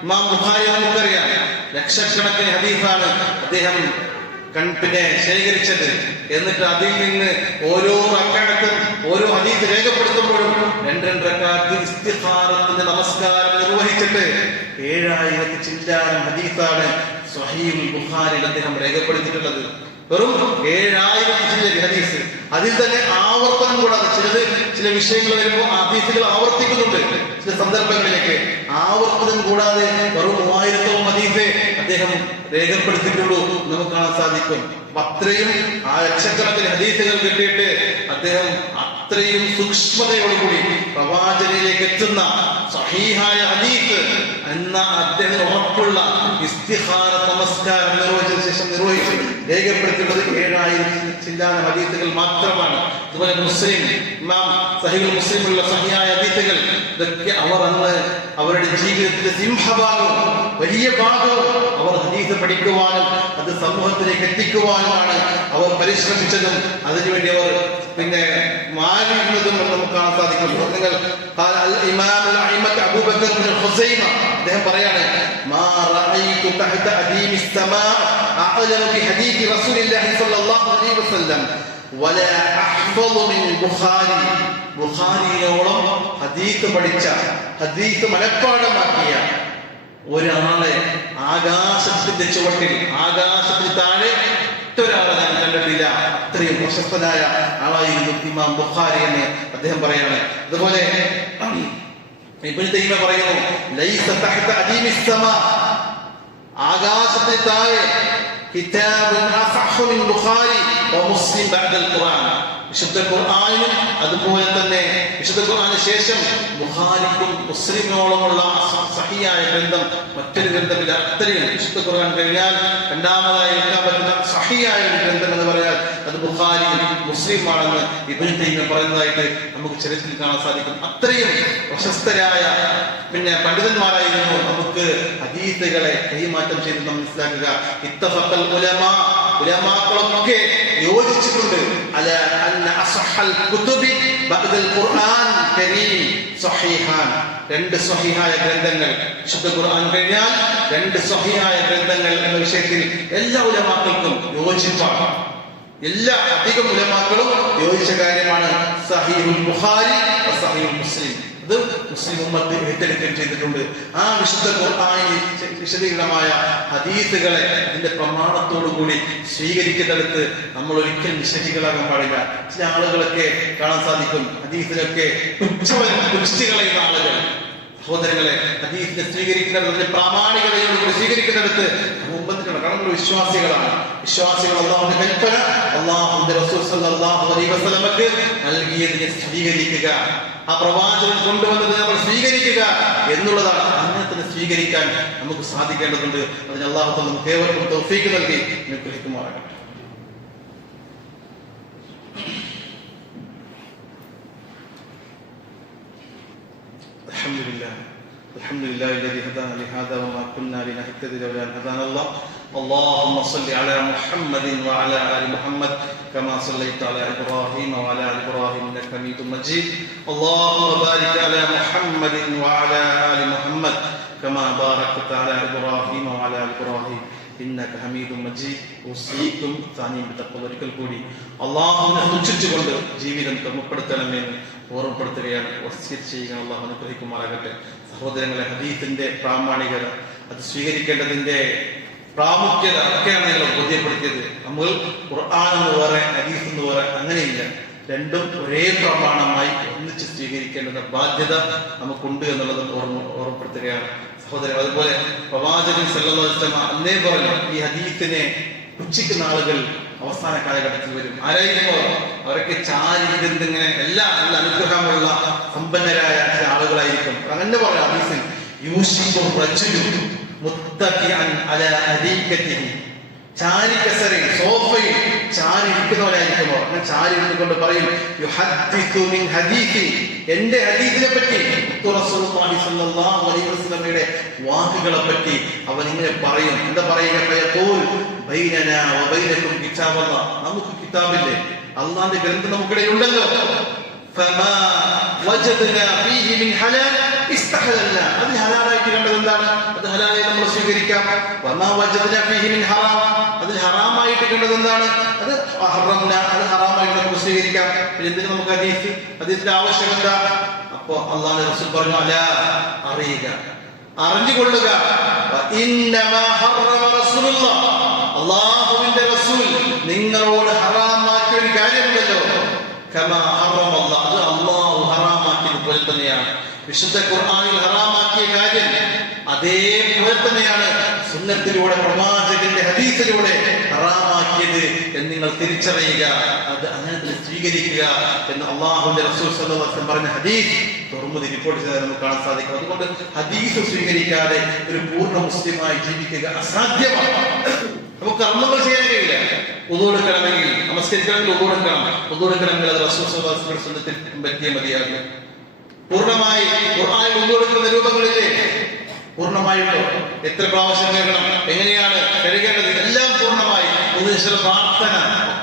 ഇമാം ബുഖാരി നമുക്കറിയാം, ലക്ഷക്കണക്കിന് ഹദീസാണ് അദ്ദേഹം ശേഖരിച്ചത്. എന്നിട്ട് അതിൽ നിന്ന് ഓരോ റക്അത്തും ഓരോ ഹദീസ് രേഖപ്പെടുത്തുമ്പോഴും 2 റക്അത്ത് ഇസ്തിഖാറത്തിന്റെ നമസ്കാരം നിർവഹിച്ചിട്ട് 7000 ചില്ലാനം ഹദീസാണ് സ്വഹീഹുൽ ബുഖാരിയിൽ അദ്ദേഹം രേഖപ്പെടുത്തിയിട്ടുള്ളത്. വെറും 7000 ചില്ലി ഹദീസ്. അതിൽ തന്നെ ആവർത്തനം കൂടാതെ ചില വിഷയങ്ങൾ വരുമ്പോൾ ഹദീസുകൾ ആവർത്തിക്കുന്നുണ്ട്. ചില സന്ദർഭങ്ങളിലേക്ക് ആവർത്തനം കൂടാതെ വെറും 3000 ഹദീസ് അദ്ദേഹം രേഖപ്പെടുത്തിയിട്ടുള്ളൂ നമുക്ക് കാണാൻ സാധിക്കും. അത്രയും ആ ലക്ഷക്കണക്കിന് ഹദീസുകൾ കിട്ടിയിട്ട് അദ്ദേഹം അത്രയും സൂക്ഷ്മതയോടുകൂടി പ്രവാചകനിലേക്ക് എത്തുന്ന സഹീഹായ ഹദീസ് എന്ന അദ്ദേഹം ഉറപ്പുള്ള ഇസ്തിഖാറ നമസ്കാരം നിർവഹിച്ചതിന് ശേഷം നിർവഹിച്ച് രേഖപ്പെടുത്തിയിട്ടുള്ളത് 7000 ചില്ലാനം ഹദീസുകൾ മാത്രമാണ്. അതുപോലെ മുസ്ലിം, ഇമാം സഹീഹുൽ മുസ്ലിമുള്ള സഹിയായ ഹദീസുകൾ, ഇതൊക്കെ അവർ അന്ന് അവരുടെ ജീവിതത്തിന്റെ സിംഹഭാഗവും വലിയ ഭാഗവും അവർ ഹദീസ് പഠിക്കുവാനും അത് സമൂഹത്തിലേക്ക് എത്തിക്കുവാനുമാണ് അവർ പരിശ്രമിച്ചതും അതിനുവേണ്ടി അവർ മാറിയിരുന്നതും നമുക്ക് കാണാൻ സാധിക്കും. നിങ്ങൾ അദ്ദേഹം പറയാണ്, ബുഖാരിയോളം ഹദീസ് പഠിച്ച, ഹദീസ് മനഃപ്പാഠമാക്കിയ ഒരാളെ ആകാശത്തിന്റെ ചുവട്ടിൽ, ആകാശത്തിന് താഴെ ഒരാളെ ഞാൻ കണ്ടിട്ടില്ല. അത്രയും പ്രശസ്തനായ ആളായിരുന്നു ഇമാം ബുഖാരി എന്ന് അദ്ദേഹം പറയാണ്. അതുപോലെ ഇബ്നു തൈമിയ്യ പറയുന്നു, ലൈസ തഹത അദീമിസ് സമാ, ആകാശത്തിന് താഴെ കിതാബുൻ അസഹു മിൻ ബുഖാരി വ മുസ്ലിം ബഅദൽ ഖുർആൻ. വിശുദ്ധ ഖുർആനും അതുപോലെ തന്നെ വിശുദ്ധ ഖുർആന് ശേഷം ബുഖാരിക്കും മുസ്ലിമിനോളമുള്ള സഹിയായ ഗ്രന്ഥം മറ്റൊരു ഗ്രന്ഥമില്ല. അത്രയും വിശുദ്ധ ഖുർആൻ കഴിഞ്ഞാൽ രണ്ടാമതായി എടുക്കാൻ പറ്റുന്ന സഹിയായ ഒരു ഗ്രന്ഥം എന്ന് പറഞ്ഞാൽ അത് ബുഖാരിയും മുസ്ലിമാണെന്ന് ഇബ്നു തൈമിയ്യ പറയുന്നതായിട്ട് നമുക്ക് ചരിത്രത്തിൽ കാണാൻ സാധിക്കും. അത്രയും പ്രശസ്തരായ പണ്ഡിതന്മാരായിരുന്നു നമുക്ക് ഹദീസുകളെ കൈമാറ്റം ചെയ്ത് നാം മനസ്സിലാക്കുക. ഇത്തഫഖൽ ഉലമാ, ഉലമാക്കളൊക്കെ യോജിച്ചിട്ടുണ്ട് അല അന്ന അസ്ഹൽ കുതുബി ബഅദൽ ഖുർആൻ കരീം സ്വഹീഹാൻ. 2 സ്വഹീഹായ ഗ്രന്ഥങ്ങൾ, വിശുദ്ധ ഖുർആൻ കഴിഞ്ഞാൽ 2 സ്വഹീഹായ ഗ്രന്ഥങ്ങൾ എന്ന വിഷയത്തിൽ എല്ലാ ഉലമാക്കൾക്കും യോജിപ്പാണ്. എല്ലാ അധികം ഉലമാക്കളും യോജിച്ച കാര്യമാണ് സഹീഹുൽ ബുഖാരി സഹീഹുൽ മുസ്ലിം. ഇത് മുസ്ലിം ഉമ്മത്ത് ഏറ്റെടുക്കുകയും ചെയ്തിട്ടുണ്ട്. ആ വിശുദ്ധ ഖുർആനിൽ വിശദീകരണമായ ഹദീസുകളെ അതിന്റെ പ്രമാണത്തോടു കൂടി സ്വീകരിക്കുന്നിടത്ത് നമ്മൾ ഒരിക്കലും നിഷേധികളാകാൻ പാടില്ല. ചില ആളുകളൊക്കെ കാണാൻ സാധിക്കും ഹദീസിലൊക്കെ പുച്ഛികളയുന്ന ആളുകൾ. സഹോദരങ്ങളെ, ഹദീസിനെ സ്വീകരിക്കുന്നിടത്ത് പ്രാമാണികതയോടുകൂടി സ്വീകരിക്കുന്നിടത്ത് മുമ്പത്തിനാണ്. കാരണം നമ്മൾ വിശ്വാസികളാണ്. വിശ്വാസികൾ അല്ലാഹുവിന്റെ കൽപ്പന, അല്ലാഹുവിന്റെ റസൂൽ സല്ലല്ലാഹു അലൈഹി വസല്ലമക്ക് നൽകിയതിനെ സ്വീകരിക്കുക, ആ പ്രവാചകൻ കൊണ്ടുവന്നത് നമ്മൾ സ്വീകരിക്കുക എന്നുള്ളതാണ്. അങ്ങനെ തന്നെ സ്വീകരിക്കാൻ നമുക്ക് സാധിക്കേണ്ടതുണ്ട്. അതിന് അല്ലാഹു തആല നമുക്ക് ഏവർക്കും തൗഫീഖ് നൽകി അനുഗ്രഹിക്കുമാറാകട്ടെ. الحمد لله الذي هدانا لهذا وما كنا لنهتدي لولا أن هدانا الله. اللهم صل على محمد وعلى آل محمد كما صليت على إبراهيم وعلى آل إبراهيم إنك حميد مجيد. اللهم بارك على محمد وعلى آل محمد كما باركت على إبراهيم وعلى آل إبراهيم إنك حميد مجيد. ഉസ്സീകും സാനിയും തഖ്വയിൽ കൂടി അല്ലാഹുവിനെ തുച്ഛിച്ചുകൊണ്ട് ജീവിതം ക്രമപ്പെടുത്തണമെന്ന് ഓർമ്മപ്പെടുത്തുകയാണ്. വസിയത്ത് ചെയ്യുക. അല്ലാഹു അനുഗ്രഹിക്കുമാറാകട്ടെ. സഹോദരങ്ങളെ, ഹദീസിന്റെ പ്രാമാണികത, അത് സ്വീകരിക്കേണ്ടതിന്റെ പ്രാമുഖ്യത ഒക്കെയാണ് ഞങ്ങൾ ബോധ്യപ്പെടുത്തിയത്. നമ്മൾ ഖുർആൻ എന്ന് വേറെ ഹദീസ് എന്ന് വേറെ അങ്ങനെയില്ല. രണ്ടും ഒരേ പ്രമാണമായി ഒന്നിച്ച് സ്വീകരിക്കേണ്ടുന്ന ബാധ്യത നമുക്കുണ്ട് എന്നുള്ളത് ഓർമ്മപ്പെടുത്തുകയാണ് സഹോദരൻ. അതുപോലെ പ്രവാചകൻ സല്ലല്ലാഹു അലൈഹി വസല്ലം അന്നേ പറഞ്ഞു, ഈ ഹദീസിനെ പുച്ഛിക്കുന്ന ആളുകൾ അവസാന കാലഘട്ടത്തിൽ വരും. ആരായിരുന്നു? അവരൊക്കെ ചാരിങ്ങനെ എല്ലാ നല്ല അനുഗ്രഹമുള്ള സമ്പന്നരായ ആളുകളായിരിക്കും. അങ്ങനെ പറയാം ഹദീസിൽ, യൂശിഖു റജുലു മുത്തഖിഅൻ അലാ അരീകതിഹി ചാരിക്കസരയിൽ സോഫയിൽ ചാരി ഇരിക്കുന്നവരായിരിക്കുമോ? അങ്ങനെ ചാരി ഇരുന്നുകൊണ്ട് പറയും യുഹദ്ദിസു മിൻ ഹദീസി, എന്റെ ഹദീസിനെ പറ്റി, റസൂലുള്ളാഹി സ്വല്ലല്ലാഹു അലൈഹി വസല്ലമയുടെ വാക്കുകളെ പറ്റി അവൻ ഇങ്ങനെ പറയും. എന്താ പറയുക? ഫയഖൂൽ ബൈനനാ വബൈനകും കിതാബല്ലാഹ്, നമുക്ക് കിതാബില്ലേ, അല്ലാഹുവിന്റെ ഗ്രന്ഥം നമുക്കിടയിൽ ഉണ്ടല്ലോ. ഫമാ വജദ്നാ ഫീഹി മിൻ ഹലാൽ ഇസ്തഹലൽനാ, അത് ഹലാലായിട്ട് കണ്ടത് എന്താണ്? അത് ഹലാലായി നമ്മൾ സ്വീകരിക്കാം. വമാ വജദ്നാ ഫീഹി മിൻ ഹറാം, അതിൽ ഹറാമായിട്ട് കണ്ടത് എന്താണ്? അത് ഹറംനാ, അത് ഹറാമായിട്ട് നമുക്ക് സ്വീകരിക്കാം. പിന്നെ എന്തിന് നമുക്ക് ഹദീസ്? ഹദീസിന്റെ ആവശ്യകത? അപ്പോ അല്ലാഹുവിന്റെ റസൂൽ പറഞ്ഞു, അലാ, അറിയുക, അറിഞ്ഞുകൊള്ളുക, ഇന്നമാ ഹറമ റസൂലുള്ളാഹ്, അല്ലാഹുവിന്റെ റസൂൽ നിങ്ങളോട് ഹറാമാക്കിയ ഒരു കാര്യമുണ്ടല്ലോ, കമാ ഹറമല്ലാഹ്, അത് അല്ലാഹു ഹറാമാക്കിയതുപോലെ തന്നെയാണ്. വിശുദ്ധ ഖുർആനിൽ ഹറാമാക്കിയ കാര്യം അതേപോലെ തന്നെയാണ് സുന്നത്തിലൂടെ, പ്രവാചകന്റെ ഹദീസിലൂടെ ഹറാമാക്കിയത് എന്ന് നിങ്ങൾ തിരിച്ചറിയുക, അത് അങ്ങനെ തന്നെ സ്വീകരിക്കുക എന്ന് അല്ലാഹുവിന്റെ റസൂൽ സ്വല്ലല്ലാഹു അലൈഹി വസല്ലം പറഞ്ഞ ഹദീസ് തുറമുദി റിപ്പോർട്ട് ചെയ്താൽ നമുക്ക് കാണാൻ സാധിക്കും. അതുകൊണ്ട് ഹദീസ് സ്വീകരിക്കാതെ ഒരു പൂർണ്ണ മുസ്ലിമായി ജീവിക്കുക അസാധ്യമാണ്. നമുക്ക് കർമ്മങ്ങൾ ചെയ്യാൻ കഴിയില്ല. വുളു എടുക്കണമെങ്കിൽ, നമസ്കരിക്കണമെങ്കിൽ വുളു എടുക്കണം. വുളു എടുക്കണമെങ്കിൽ അത് റസൂൽ സ്വല്ലല്ലാഹു അലൈഹി വസല്ലം സുന്നത്തിൽ പറ്റിയ മതിയാകും. പൂർണ്ണമായി ഖുർആനിൽ വുളു എടുക്കുന്ന രൂപങ്ങളില്ലേ? പൂർണ്ണമായിട്ടോ? എത്ര പ്രാവശ്യം കേൾക്കണം? എങ്ങനെയാണ് കഴുകേണ്ടത്? എല്ലാം പൂർണ്ണമായി. പ്രാർത്ഥന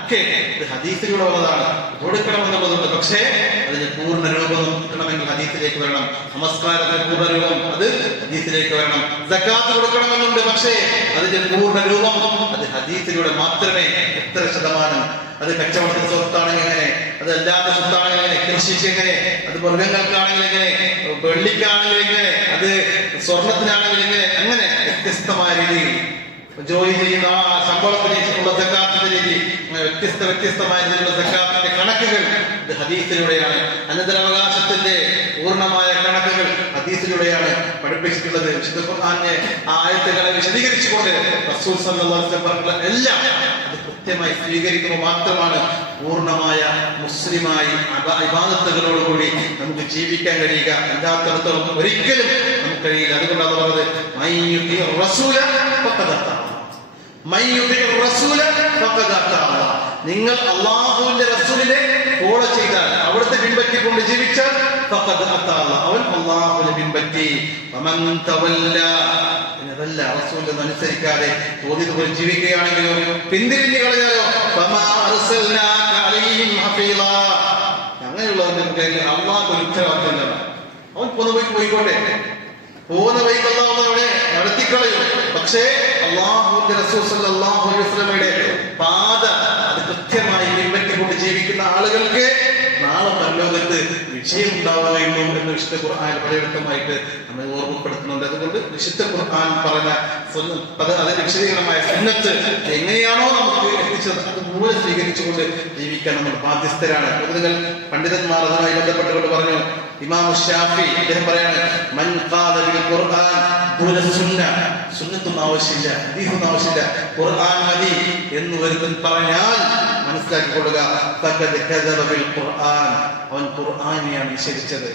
ഒക്കെ ഇത് ഹദീസിലൂടെ വന്നതാണ്. കൊടുക്കണമെന്നുള്ളതുണ്ട്. പക്ഷേ അതിന് പൂർണ്ണ രൂപം കിട്ടണമെങ്കിൽ ഹദീസിലേക്ക് വരണം. നമസ്കാരത്തിന്റെ പൂർണ്ണ രൂപം അത് ഹദീസിലേക്ക് വരണം. സക്കാത്ത് കൊടുക്കണമെന്നുണ്ട്. പക്ഷേ അതിന്റെ പൂർണ്ണ രൂപം അത് ഹദീസിലൂടെ മാത്രമേ. എത്ര ശതമാനം? അത് കച്ചവടത്തിന്റെ സ്വത്താണെങ്കിൽ എങ്ങനെ, അത് അല്ലാത്ത സ്വത്താണെങ്കിൽ എങ്ങനെ, കൃഷിക്ക് എങ്ങനെ, അത് മൃഗങ്ങൾക്കാണെങ്കിൽ എങ്ങനെ, വെള്ളിക്കാണെങ്കിൽ എങ്ങനെ, അത് സ്വർണത്തിനാണെങ്കിൽ എങ്ങനെ, അങ്ങനെ വ്യത്യസ്തമായ രീതിയിൽ ജോലി ചെയ്യുന്ന ആ ശമ്പളത്തിലേക്കുള്ള സക്കാത്തിന്റെ രീതി, വ്യത്യസ്തമായ രീതിയിലുള്ള സക്കാത്തിന്റെ കണക്കുകൾ ഇത് ഹദീസിലൂടെയാണ്. അനന്തരാവകാശത്തിന്റെ പൂർണ്ണമായ കണക്കുകൾ ഹദീസിലൂടെയാണ് പഠിപ്പിച്ചിട്ടുള്ളത്. വിശുദ്ധ ഖുർആനിലെ ആ ആയത്തുകളെ വിശദീകരിച്ചുകൊണ്ട് റസൂൽ സല്ലല്ലാഹു അലൈഹി വസല്ലം പറഞ്ഞ എല്ലാം അത് കൃത്യമായി സ്വീകരിക്കുമ്പോൾ മാത്രമാണ് പൂർണ്ണമായ മുസ്ലിമായി ഇബാദത്തുകളോടുകൂടി നമുക്ക് ജീവിക്കാൻ കഴിയുക. അല്ലാത്തടത്തോളം ഒരിക്കലും നമുക്ക് കഴിയില്ല. അതുകൊണ്ടാണ് പറഞ്ഞത് നിങ്ങൾ അല്ലാഹുവിന്റെ റസൂലിനെ ഫോളോ ചെയ്താൽ, അവിടുത്തെ പിൻപറ്റിക്കൊണ്ട് ജീവിച്ചാൽ അവൻ അല്ലാഹുവിനെ പിൻപറ്റി. റസൂലിനെ അനുസരിക്കാതെ തോന്നിയതുപോലെ ജീവിക്കുകയാണെങ്കിലോ, പിന്തിരിഞ്ഞു കളഞ്ഞാലോ, അങ്ങനെയുള്ളവർക്ക് അള്ളാഹ് ഒരു ഉത്തരവാദിത്തം. അവൻ പോകുന്ന വഴിക്ക് പോയിക്കോട്ടെ, പോകുന്ന വഴിക്ക് അള്ളാഹുവിടെ നടത്തിക്കളയും. പക്ഷേ അല്ലാഹുവിന്റെ റസൂൽ സല്ലല്ലാഹു അലൈഹി വസല്ലമയുടെ പാത അത് കൃത്യമായി പിൻപറ്റിക്കൊണ്ട് ജീവിക്കുന്ന ആളുകൾക്ക് നാളെ പരലോകത്ത് വിജയം ഉണ്ടാവുകയുള്ളൂ എന്ന് വിശുദ്ധ ഖുർആൻ പലയിടത്തുമായിട്ട് നമ്മൾ ഓർമ്മപ്പെടുത്തുന്നുണ്ട്. അതുകൊണ്ട് വിശുദ്ധ ഖുർആൻ പറഞ്ഞ അതിന്റെ വിശദീകരണമായ സുന്നത്ത് എങ്ങനെയാണോ നമുക്ക് എത്തിച്ചത് അത് മുഴുവൻ സ്വീകരിച്ചുകൊണ്ട് ജീവിക്കാൻ നമ്മൾ ബാധ്യസ്ഥരാണ്. നിങ്ങൾ പണ്ഡിതന്മാർ അതുമായി ബന്ധപ്പെട്ടുകൊണ്ട് പറഞ്ഞു. ഇമാം ഷാഫി അദ്ദേഹം പറയാണ്, മൻ ഖാല ബിൽ ഖുർആൻ ദൂന സുന്ന, സുന്നത്തൊന്നും ആവശ്യമില്ല, ഹദീസൊന്നും ആവശ്യമില്ല, ഖുർആൻ മതി എന്ന് ഒരുത്തൻ പറഞ്ഞാൽ മനസ്സിലാക്കിക്കൊള്ളുക, ഫഖദ് കദബ ബിൽ ഖുർആൻ, അവൻ ഖുർആനെയാണ് നിഷേധിച്ചത്.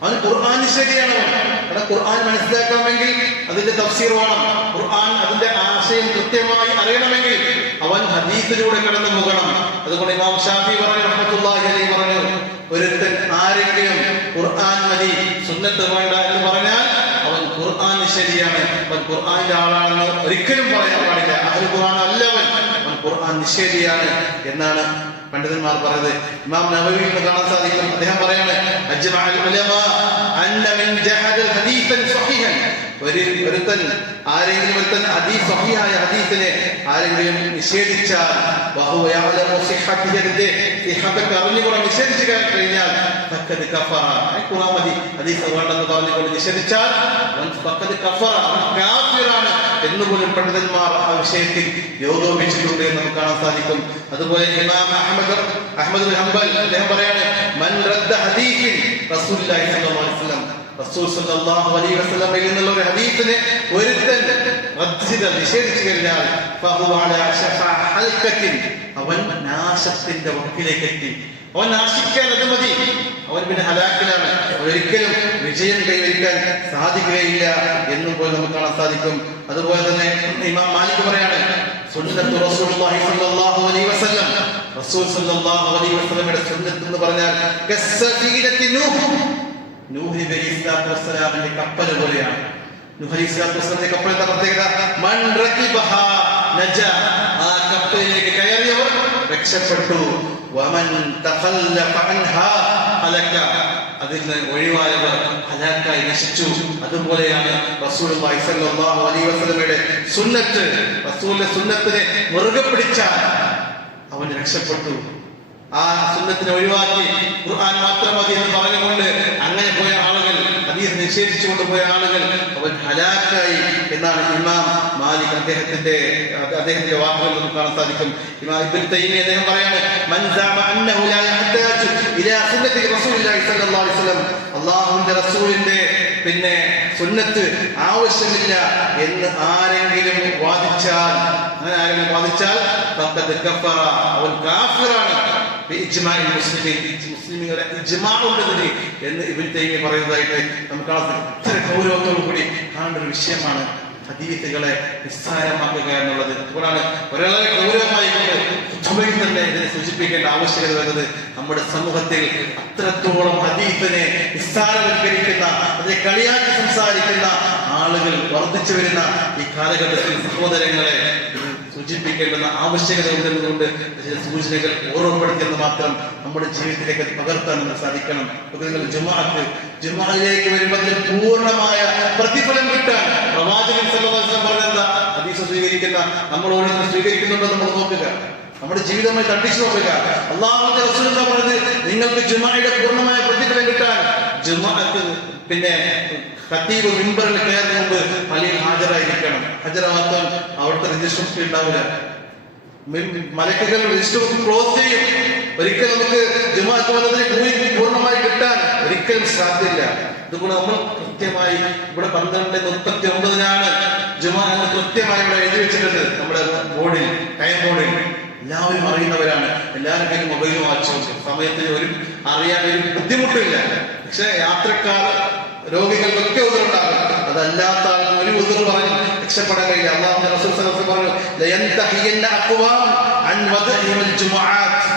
അവൻ ഖുർആൻ നിഷേധിയാണ്. അവിടെ ഖുർആൻ മനസ്സിലാക്കണമെങ്കിൽ അതിന്റെ തഫ്സീർ വേണം. ഖുർആൻ അതിന്റെ ആശയം കൃത്യമായി അറിയണമെങ്കിൽ അവൻ ഹദീസിലൂടെ കടന്നു പോകണം. അതുകൊണ്ട് ഇമാം ഷാഫി റഹ്മത്തുള്ളാഹി അലൈഹി പറഞ്ഞു, ഒരുത്തൻ ആരെങ്കിലും ഖുർആൻ മതി സുന്നത്ത് വേണ്ട എന്ന് പറഞ്ഞാൽ അവൻ ഖുർആൻ നിഷേധിയാണ്. അവൻ ഖുർആന്റെ ആളാണെന്ന് ഒരിക്കലും പറയാൻ പാടില്ല. അഹ്ലുൽ ഖുർആൻ അല്ലവൻ, അവൻ ഖുർആൻ നിഷേധിയാണ് എന്നാണ് പണ്ഡിതന്മാർ പറയുന്നത്. ഇമാം നവവി കാണാൻ സാധിക്കും. അദ്ദേഹം പറയാണ്, അജ്മഅൽ ഉലമാ അന്ന മൻ ജഹദ ഹദീസൻ സ്വഹീഹൻ, ഒരുത്തൻ ആരെങ്കിലും ഒരുത്തൻ ഹദീസ് സ്വഹീഹായ ഹദീസിനെ ആരെങ്കിലും നിഷേധിച്ചാൽ, വഹുവ യഅലമു സിഹ്ഹതിഹി, സിഹ്ഹത്ത് അറിഞ്ഞുകൊണ്ട് നിഷേധിച്ചു കഴിഞ്ഞാൽ ഫഖദ് കഫറ, ഖുർആൻ മതി ഹദീസ് വേണ്ടെന്ന് പറഞ്ഞുകൊണ്ട് നിഷേധിച്ചാൽ അവൻ ഫഖദ് കഫറ, അവൻ കാഫിറാണ് എന്നുപോലും പണ്ഡിതന്മാർ ആ വിഷയത്തിൽ യോജിപ്പിച്ചിട്ടുണ്ട് എന്ന് നമുക്ക് കാണാൻ സാധിക്കും. അതുപോലെ ഇമാം അഹ്മദ് ബിൻ ഹംബൽ അദ്ദേഹം പറയാണ്, മൻ റദ്ദ ഹദീസിൻ റസൂലുള്ളാഹി സ്വല്ലല്ലാഹു അലൈഹി വസല്ലം, റസൂൽ സല്ലല്ലാഹു അലൈഹി വസല്ലമയിൽ നിന്നുള്ള ഒരു ഹദീസിനെ ഒരുത്തൻ നിഷേധിച്ചു കഴിഞ്ഞാൽ ഫഹുവ അലാ ശഫാ ഹൽഖത്തിൻ, അവൻ നാശത്തിന്റെ വക്കിലേക്ക് എത്തി. അവൻ നാശിക്കാൻ അത് മതി, അവൻ പിന്നെ ഹലാക്കിലാണ്, ഒരിക്കലും വിജയം കൈവരിക്കാൻ സാധിക്കുകയില്ല എന്നും പോലും നമുക്ക് കാണാൻ സാധിക്കും. അതുപോലെ തന്നെ ഇമാം മാലിക് പറയാണ്, സുന്നത്തു റസൂലുള്ളാഹി സ്വല്ലല്ലാഹു അലൈഹി വസല്ലം, റസൂൽ സ്വല്ലല്ലാഹു അലൈഹി വസല്ലമയുടെ സുന്നത്ത് എന്ന് പറഞ്ഞാൽ കസ്സഫീനത്തി നൂഹ്, നൂഹ് നബി അലൈഹിസ്സലാത്തു വസ്സലാമിന്റെ കപ്പൽ പോലെയാണ്. നൂഹ് അലൈഹിസ്സലാത്തു വസ്സലാമിന്റെ കപ്പൽ എന്താ പ്രത്യേകത? മൻ റകിബഹാ നജാ, ആ കപ്പലിലേക്ക് കയറിയവർ രക്ഷപ്പെട്ടു. വമൻ തഖല്ലഫ അൻഹാ ഹലക, അതിൽ നിന്ന് ഒഴിവായവർ ഹലാക്കായി നശിച്ചു. അതുപോലെയാണ് റസൂലുള്ളാഹി സ്വല്ലല്ലാഹു അലൈഹി വസല്ലമയുടെ സുന്നത്ത്. റസൂലിന്റെ സുന്നത്തിനെ മുറുകെ പിടിച്ചാൽ അവൻ രക്ഷപ്പെട്ടു. ആ സുന്നത്തിനെ ഒഴിവാക്കി ഖുർആൻ മാത്രം മതി എന്ന് പറഞ്ഞുകൊണ്ട് അങ്ങനെ പോയ ആളുകൾ, ഹദീസ് നിഷേധിച്ചുകൊണ്ട് പോയ ആളുകൾ, അവൻ ഹലാക്കായി എന്നാണ് ഇമാം മാലിക് അദ്ദേഹത്തിന്റെ വാക്കുകളിൽ നമുക്ക് കാണാൻ സാധിക്കും. ഇമാം ഇബ്നു തൈമിയ്യ അദ്ദേഹം പറയാണ്, മൻ സഅമ അന്നഹു ലാ യഹ്താജു ഇലാ സുന്നത്തി റസൂലില്ലാഹി സ്വല്ലല്ലാഹു അലൈഹി വസല്ലം, അല്ലാഹുവിന്റെ റസൂലിന്റെ സുന്നത്ത് ആവശ്യമില്ല എന്ന് ആരെങ്കിലും വാദിച്ചാൽ, അങ്ങനെ ആരെങ്കിലും വാദിച്ചാൽ ഫഖദ് കഫറ, അവൻ കാഫിറാണ്. മുസ്ലിമുകളുടെ ഇജ്മാഉണ്ടെന്ന് എന്ന് ഇബ്നു തൈമിയ്യ പറയുന്നതായിട്ട് നമുക്ക് ഇത്ര ഗൗരവത്തോടു കൂടി കാണേണ്ട ഒരു വിഷയമാണ് ഹദീസുകളെ നിസ്സാരമാക്കുക എന്നുള്ളത്. അതുകൊണ്ടാണ് വളരെ ഗൗരവമായി തന്നെ ഇതിനെ സൂചിപ്പിക്കേണ്ട ആവശ്യകത വരുന്നത്. നമ്മുടെ സമൂഹത്തിൽ അത്രത്തോളം ഹദീസിനെ നിസ്സാരവൽക്കരിക്കുന്ന, അതിനെ കളിയാക്കി സംസാരിക്കുന്ന ആളുകൾ വർദ്ധിച്ചു വരുന്ന ഈ കാലഘട്ടത്തിൽ സഹോദരങ്ങളെ സൂചിപ്പിക്കേണ്ടുന്ന ആവശ്യകത ഉണ്ടെന്നതുകൊണ്ട് ചില സൂചനകൾ ഓർമ്മപ്പെടുത്തിയെന്ന് മാത്രം നമ്മുടെ ജീവിതത്തിലേക്ക് പകർത്താൻ നമുക്ക് സാധിക്കണം. നിങ്ങൾ ജുമുഅയിലേക്ക് വരുമ്പോൾ അതിന് പൂർണ്ണമായ പ്രതിഫലം കിട്ടാൻ പ്രവാചകൻ സല്ലല്ലാഹു അലൈഹി വസല്ലം പറഞ്ഞെന്താ? ഹദീസ് സ്വീകരിക്കുന്ന നമ്മൾ ഓരോരുത്തരും സ്വീകരിക്കുന്നുണ്ടോ നമ്മൾ നോക്കുക, നമ്മുടെ ജീവിതമായി തട്ടിച്ചു നോക്കുക. അല്ലാഹുവിന്റെ റസൂൽ എന്താ പറഞ്ഞത്? നിങ്ങൾക്ക് ജുമുഅയുടെ പൂർണ്ണമായ പ്രതിഫലം കിട്ടാൻ ജുമുഅക്ക് ഖതീബ് മിമ്പറിൽ കയറുന്ന മുമ്പ് പള്ളിയിൽ ഹാജരായിരിക്കണം. ഹാജരാവാത്ത അവിടുത്തെ രജിസ്റ്റർ ഉണ്ടാവില്ല. മലക്കുകൾ രജിസ്റ്റർ ക്ലോസ് ചെയ്യും. ഒരിക്കൽ നമുക്ക് ജുമുഅക്ക് വന്നതിന് കൂലി പൂർണ്ണമായി കിട്ടാൻ ഒരിക്കലും സാധ്യമില്ല. അതുകൊണ്ട് നമ്മൾ കൃത്യമായി ഇവിടെ 12:39 ജുമുഅ എന്ന് കൃത്യമായി ഇവിടെ എഴുതി വെച്ചിട്ടുണ്ട്. നമ്മുടെ ബോർഡിൽ, ടൈം ബോർഡിൽ എല്ലാവരും അറിയുന്നവരാണ്. എല്ലാവരും കയ്യിൽ മൊബൈലും വായിച്ചു സമയത്തിന് അറിയാൻ ഒരു ബുദ്ധിമുട്ടില്ല. പക്ഷെ യാത്രക്കാർ, രോഗികൾക്കൊക്കെ ഉദറുണ്ടാകും. അതല്ലാത്ത ഒരു ഉദർ പറഞ്ഞ് രക്ഷപ്പെടാൻ കഴിയില്ല. അല്ലാഹുവിന്റെ റസൂൽ സല്ലല്ലാഹു അലൈഹി വസല്ലം പറഞ്ഞു, ലയന്തഹിയന്ന അഖ്വാം അൻ വദ്ഇൽ ജുമുഅത്ത്,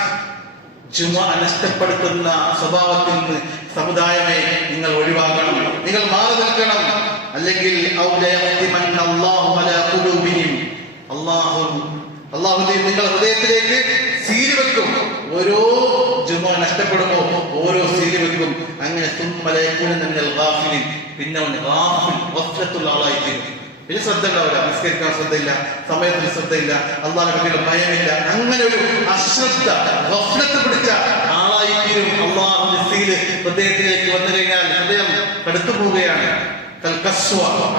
ജുമുഅ നഷ്ടപ്പെടുത്തുന്ന സ്വഭാവത്തിൽ നിന്ന് സമുദായമേ നിങ്ങൾ ഒഴിവാക്കണം, നിങ്ങൾ മാറി നിൽക്കണം. അല്ലെങ്കിൽ ഔ ലയഖ്തിമന്ന അല്ലാഹു അലാ ഖുലൂബിഹിം, അല്ലാഹു നിങ്ങളുടെ ഹൃദയത്തിലേക്ക് സീൽ വെക്കും. ഓരോ ജുമുഅ നഷ്ടപ്പെടുമോ ഓരോ സീൽ വെക്കും. അങ്ങനെ പിന്നെ ഗഫ്ലത്തുള്ള ആളായിത്തീരും. പിന്നെ ശ്രദ്ധ ഉണ്ടാവില്ല, നിസ്കരിക്കാൻ ശ്രദ്ധയില്ല, സമയത്തിന് ശ്രദ്ധയില്ല, അല്ലാഹുവിനെ പറ്റിയുള്ള ഭയമില്ല. അങ്ങനെ ഒരു അശ്രദ്ധ, ഗഫ്ലത്ത് പിടിച്ച ആളായിത്തീരും. അല്ലാഹുവിന്റെ സീൽ ഹൃദയത്തിലേക്ക് വന്നു കഴിഞ്ഞാൽ ഹൃദയം കടുത്തു പോവുകയാണ്.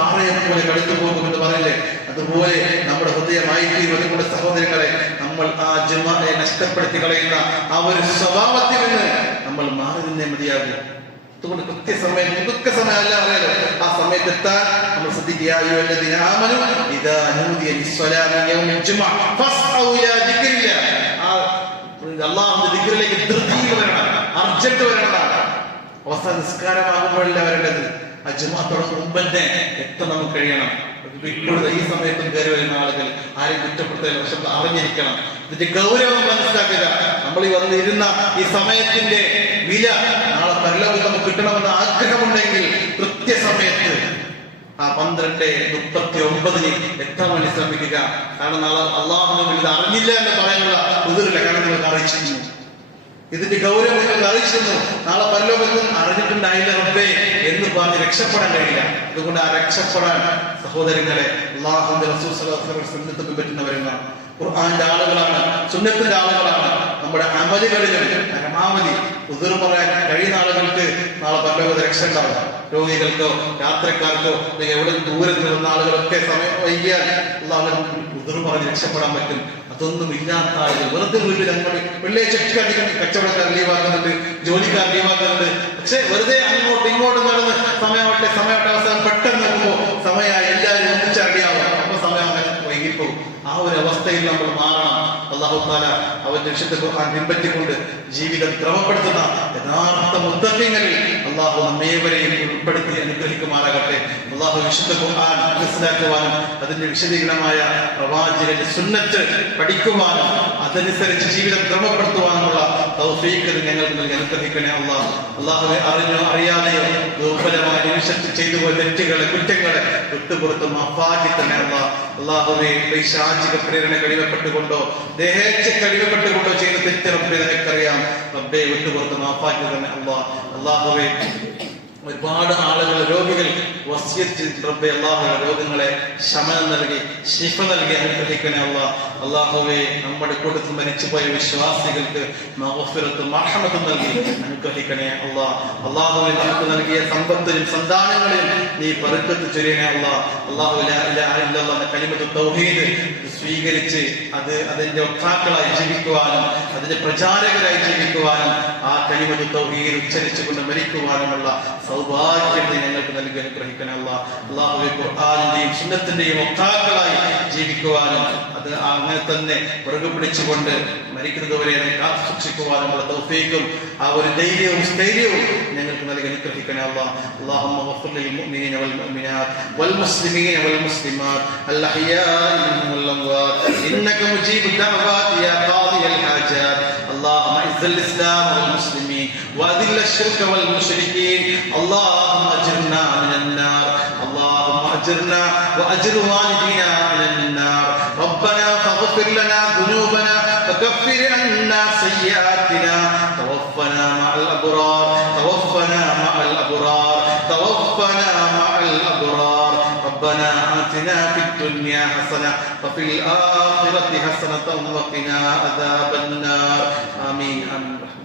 ആറയെ പോലെ കടുത്തു പോകുമെന്ന് പറയില്ലേ, അതുപോലെ നമ്മുടെ ഹൃദയമായിത്തീരും. അതുകൊണ്ട് സഹോദരങ്ങളെ, നമ്മൾ ആ ജുമുഅയെ നഷ്ടപ്പെടുത്തി കളയുന്ന ആ ഒരു സ്വഭാവത്തിൽ നിന്ന് നമ്മൾ മാറി നിന്നേ മതിയാകും. അതുകൊണ്ട് കൃത്യസമയം, ഒതുക്ക സമയം അല്ല അറിയാലോ, ആ സമയത്തെത്താൻ നമ്മൾ ശ്രദ്ധിക്കുക. അല്ലാഹുവിന്റെ ദിക്റിലേക്ക് ധൃതിയിൽ വരണം, അർജന്റ് വരണം. അവസാന നിസ്കാരമാകുമ്പോഴല്ല വരേണ്ടത്. ആ ജുമുഅ തുടങ്ങും മുമ്പന്നെ എത്താൻ നമുക്ക് കഴിയണം. ഇപ്പോഴത്തെ ഈ സമയത്തും കയറി വരുന്ന ആളുകൾ ആരെയും കുറ്റപ്പെടുത്തൽ വശം അറിഞ്ഞിരിക്കണം. ഇതിന്റെ ഗൗരവം മനസ്സിലാക്കുക. നമ്മൾ ഈ വന്നിരുന്ന ഈ സമയത്തിന്റെ വില നാളെ പരലോകത്ത് നമുക്ക് കിട്ടണമെന്ന് ആഗ്രഹമുണ്ടെങ്കിൽ കൃത്യസമയത്ത് ആ 12:39 എത്താൻ വേണ്ടി ശ്രമിക്കുക. കാരണം നാളെ അല്ലാഹുവിനെ ഇത് അറിഞ്ഞില്ല എന്ന് പറയാനുള്ള ഉദറില്ല. കാരണം നിങ്ങൾക്ക് അറിയിച്ചിരുന്നു, ഇതിന്റെ ഗൗരവം നിങ്ങൾക്ക് അറിയിച്ചിരുന്നു. നാളെ പരലോകത്ത് അറിഞ്ഞിട്ടുണ്ടായില്ല റബ്ബേ എന്ന് പറഞ്ഞ് രക്ഷപ്പെടാൻ കഴിയില്ല. അതുകൊണ്ട് ആ രക്ഷപ്പെടാൻ സഹോദരങ്ങളെ, അല്ലാഹുവിന്റെ റസൂൽ സ്വല്ലല്ലാഹു അലൈഹി വസല്ലം സുന്നത്ത് പിൻപറ്റുന്നവരാണ്, ഖുർആന്റെ ആളുകളാണ്, സുന്നത്തിന്റെ ആളുകളാണ്. നമ്മുടെ അമലുകളിലും പരമാവധി ഉദർ പറയാൻ കഴിയുന്ന ആളുകൾക്ക് നാളെ പരലോകത്ത് രക്ഷ ഉണ്ടാവും. രോഗികൾക്കോ യാത്രക്കാർക്കോ എവിടെ ദൂരത്ത് നിന്ന ആളുകളൊക്കെ സമയം വൈകിയാൽ ഉദർ പറഞ്ഞ് രക്ഷപ്പെടാൻ പറ്റും. അതൊന്നും ഇല്ലാത്ത ആളുകൾ വെറുതെ വീട്ടിൽ വെള്ളിയാഴ്ച അധികം കച്ചവടക്കാർ ലീവാക്കുന്നുണ്ട്, ജോലിക്കാർ ലീവാക്കുന്നുണ്ട്. പക്ഷെ വെറുതെ അങ്ങോട്ടും ഇങ്ങോട്ടും നടന്ന് സമയമാവട്ടെ അവസാനം പെട്ടെന്ന് നോക്കുമ്പോൾ സമയമായി എല്ലാവരും ഒന്നിച്ചറിയാവും. അപ്പൊ സമയം അങ്ങനെ വൈകിപ്പോകും. ആ ഒരു അവസ്ഥയിൽ നമ്മൾ മാറണം. അല്ലാഹു തആല അവന്റെ വിശുദ്ധ ഖുർആൻ പിൻപറ്റിക്കൊണ്ട് ജീവിതം ക്രമപ്പെടുത്തുന്ന യഥാർത്ഥ മുത്തഖീങ്ങളിൽ അള്ളാഹു നമ്മേവരെയും ഉൾപ്പെടുത്തി അനുഗ്രഹിക്കുമാറാകട്ടെ. അള്ളാഹു വിശുദ്ധ ഖുർആൻ മനസ്സിലാക്കുവാനും അതിന്റെ വിശദീകരണമായ പ്രവാചകന്റെ സുന്നത്ത് പഠിക്കുവാനും അതനുസരിച്ച് ജീവിതം ക്രമപ്പെടുത്തുവാനുമുള്ള തൗഫീഖ് ഞങ്ങൾക്ക് നൽകി അനുഗ്രഹിക്കണേ അള്ളാഹ്. അള്ളാഹുവെ അറിഞ്ഞോ അറിയാതെയോ ദുർബലമായ നിമിഷത്തിൽ ചെയ്തു പോയ തെറ്റുകളെ കുറ്റങ്ങളെ വിട്ടുപുറത്ത് മാഫാക്കി തന്നെ അള്ളാഹ്. അള്ളാഹുവെ പൈശാചിക പ്രേരണ കഴിവപ്പെട്ടുകൊണ്ടോ ദേഹേച്ഛ കഴിവപ്പെട്ടുകൊണ്ടോ ചെയ്ത തെറ്റ് റബ്ബേ നിനക്കറിയാം. റബ്ബേ വിട്ടുപുറത്ത് മാഫാക്കി തന്നെ അള്ളാഹ്. അള്ളാഹുവെ ഒരുപാട് ആളുകൾ രോഗികൾ വസിയത്ത് റബ്ബേ അള്ളാഹുവെ രോഗങ്ങളെ ശമനം നൽകി ശിഫ നൽകി അനുഗ്രഹിക്കണേ അള്ളാഹ്. അള്ളാഹുവെ നമ്മുടെ കൂട്ടത്തിൽ മരിച്ചുപോയ വിശ്വാസികൾക്ക് മഗ്ഫിറത്തും മർഹമത്തും നൽകി അനുഗ്രഹിക്കണേ അള്ളാഹ്. അള്ളാഹുവെ നമുക്ക് നൽകിയ സമ്പത്തിനും സന്താനങ്ങളെയും നീ ബർക്കത്ത് ചൊരിയണേ അള്ളാഹ്. അള്ളാഹു ലാ ഇലാഹ ഇല്ലല്ലാഹ് എന്ന കലിമത്ത് തൗഹീദ് സ്വീകരിച്ച് അതിന്റെ ഒത്താക്കളായി ജീവിക്കുവാനും അതിന്റെ പ്രചാരകരായി ജീവിക്കുവാനും ആ കലിമത്ത് തൗഹീദ് ഉച്ചരിച്ചുകൊണ്ട് മരിക്കുവാനുമുള്ള സൗഭാഗ്യം ഞങ്ങൾക്ക് നൽകി അനുഗ്രഹിക്കണേ അള്ളാഹ്. അള്ളാഹുവെ ഖുർആനിന്റെയും സുന്നത്തിന്റെയും ഒത്താക്കളായി ജീവിക്കുവാനും അത് അങ്ങനെ തന്നെ പുറകെ പിടിച്ചുകൊണ്ട് മരിക്കുന്നതുവരെ അതിനെ കാത്തു സൂക്ഷിക്കുവാനുമുള്ള തൗഫീഖും ആ ഒരു ധൈര്യവും സ്ഥൈര്യവും ഞങ്ങൾക്ക് നൽകി അനുഗ്രഹിക്കണേ അള്ളാഹ്. اللهم اغفر للمؤمنين والمؤمنات والمسلمين والمسلمات الأحياء منهم والأموات إنك مجيب الدعوات يا قاضي الحاجات. اللهم اعز الإسلام والمسلمين وأذل الشرك والمشركين. اللهم أجرنا من النار. اللهم أجرنا وأجر والدينا من النار. ربنا فاغفر لنا ذنوبنا وكفر عنا سيئاتنا. توفنا مع الأبرار. توفنا مع الأبرار. توفنا مع الأبرار. ربنا آتنا في الدنيا حسنة وفي الآخرة حسنة وقنا عذاب النار. آمين آمين.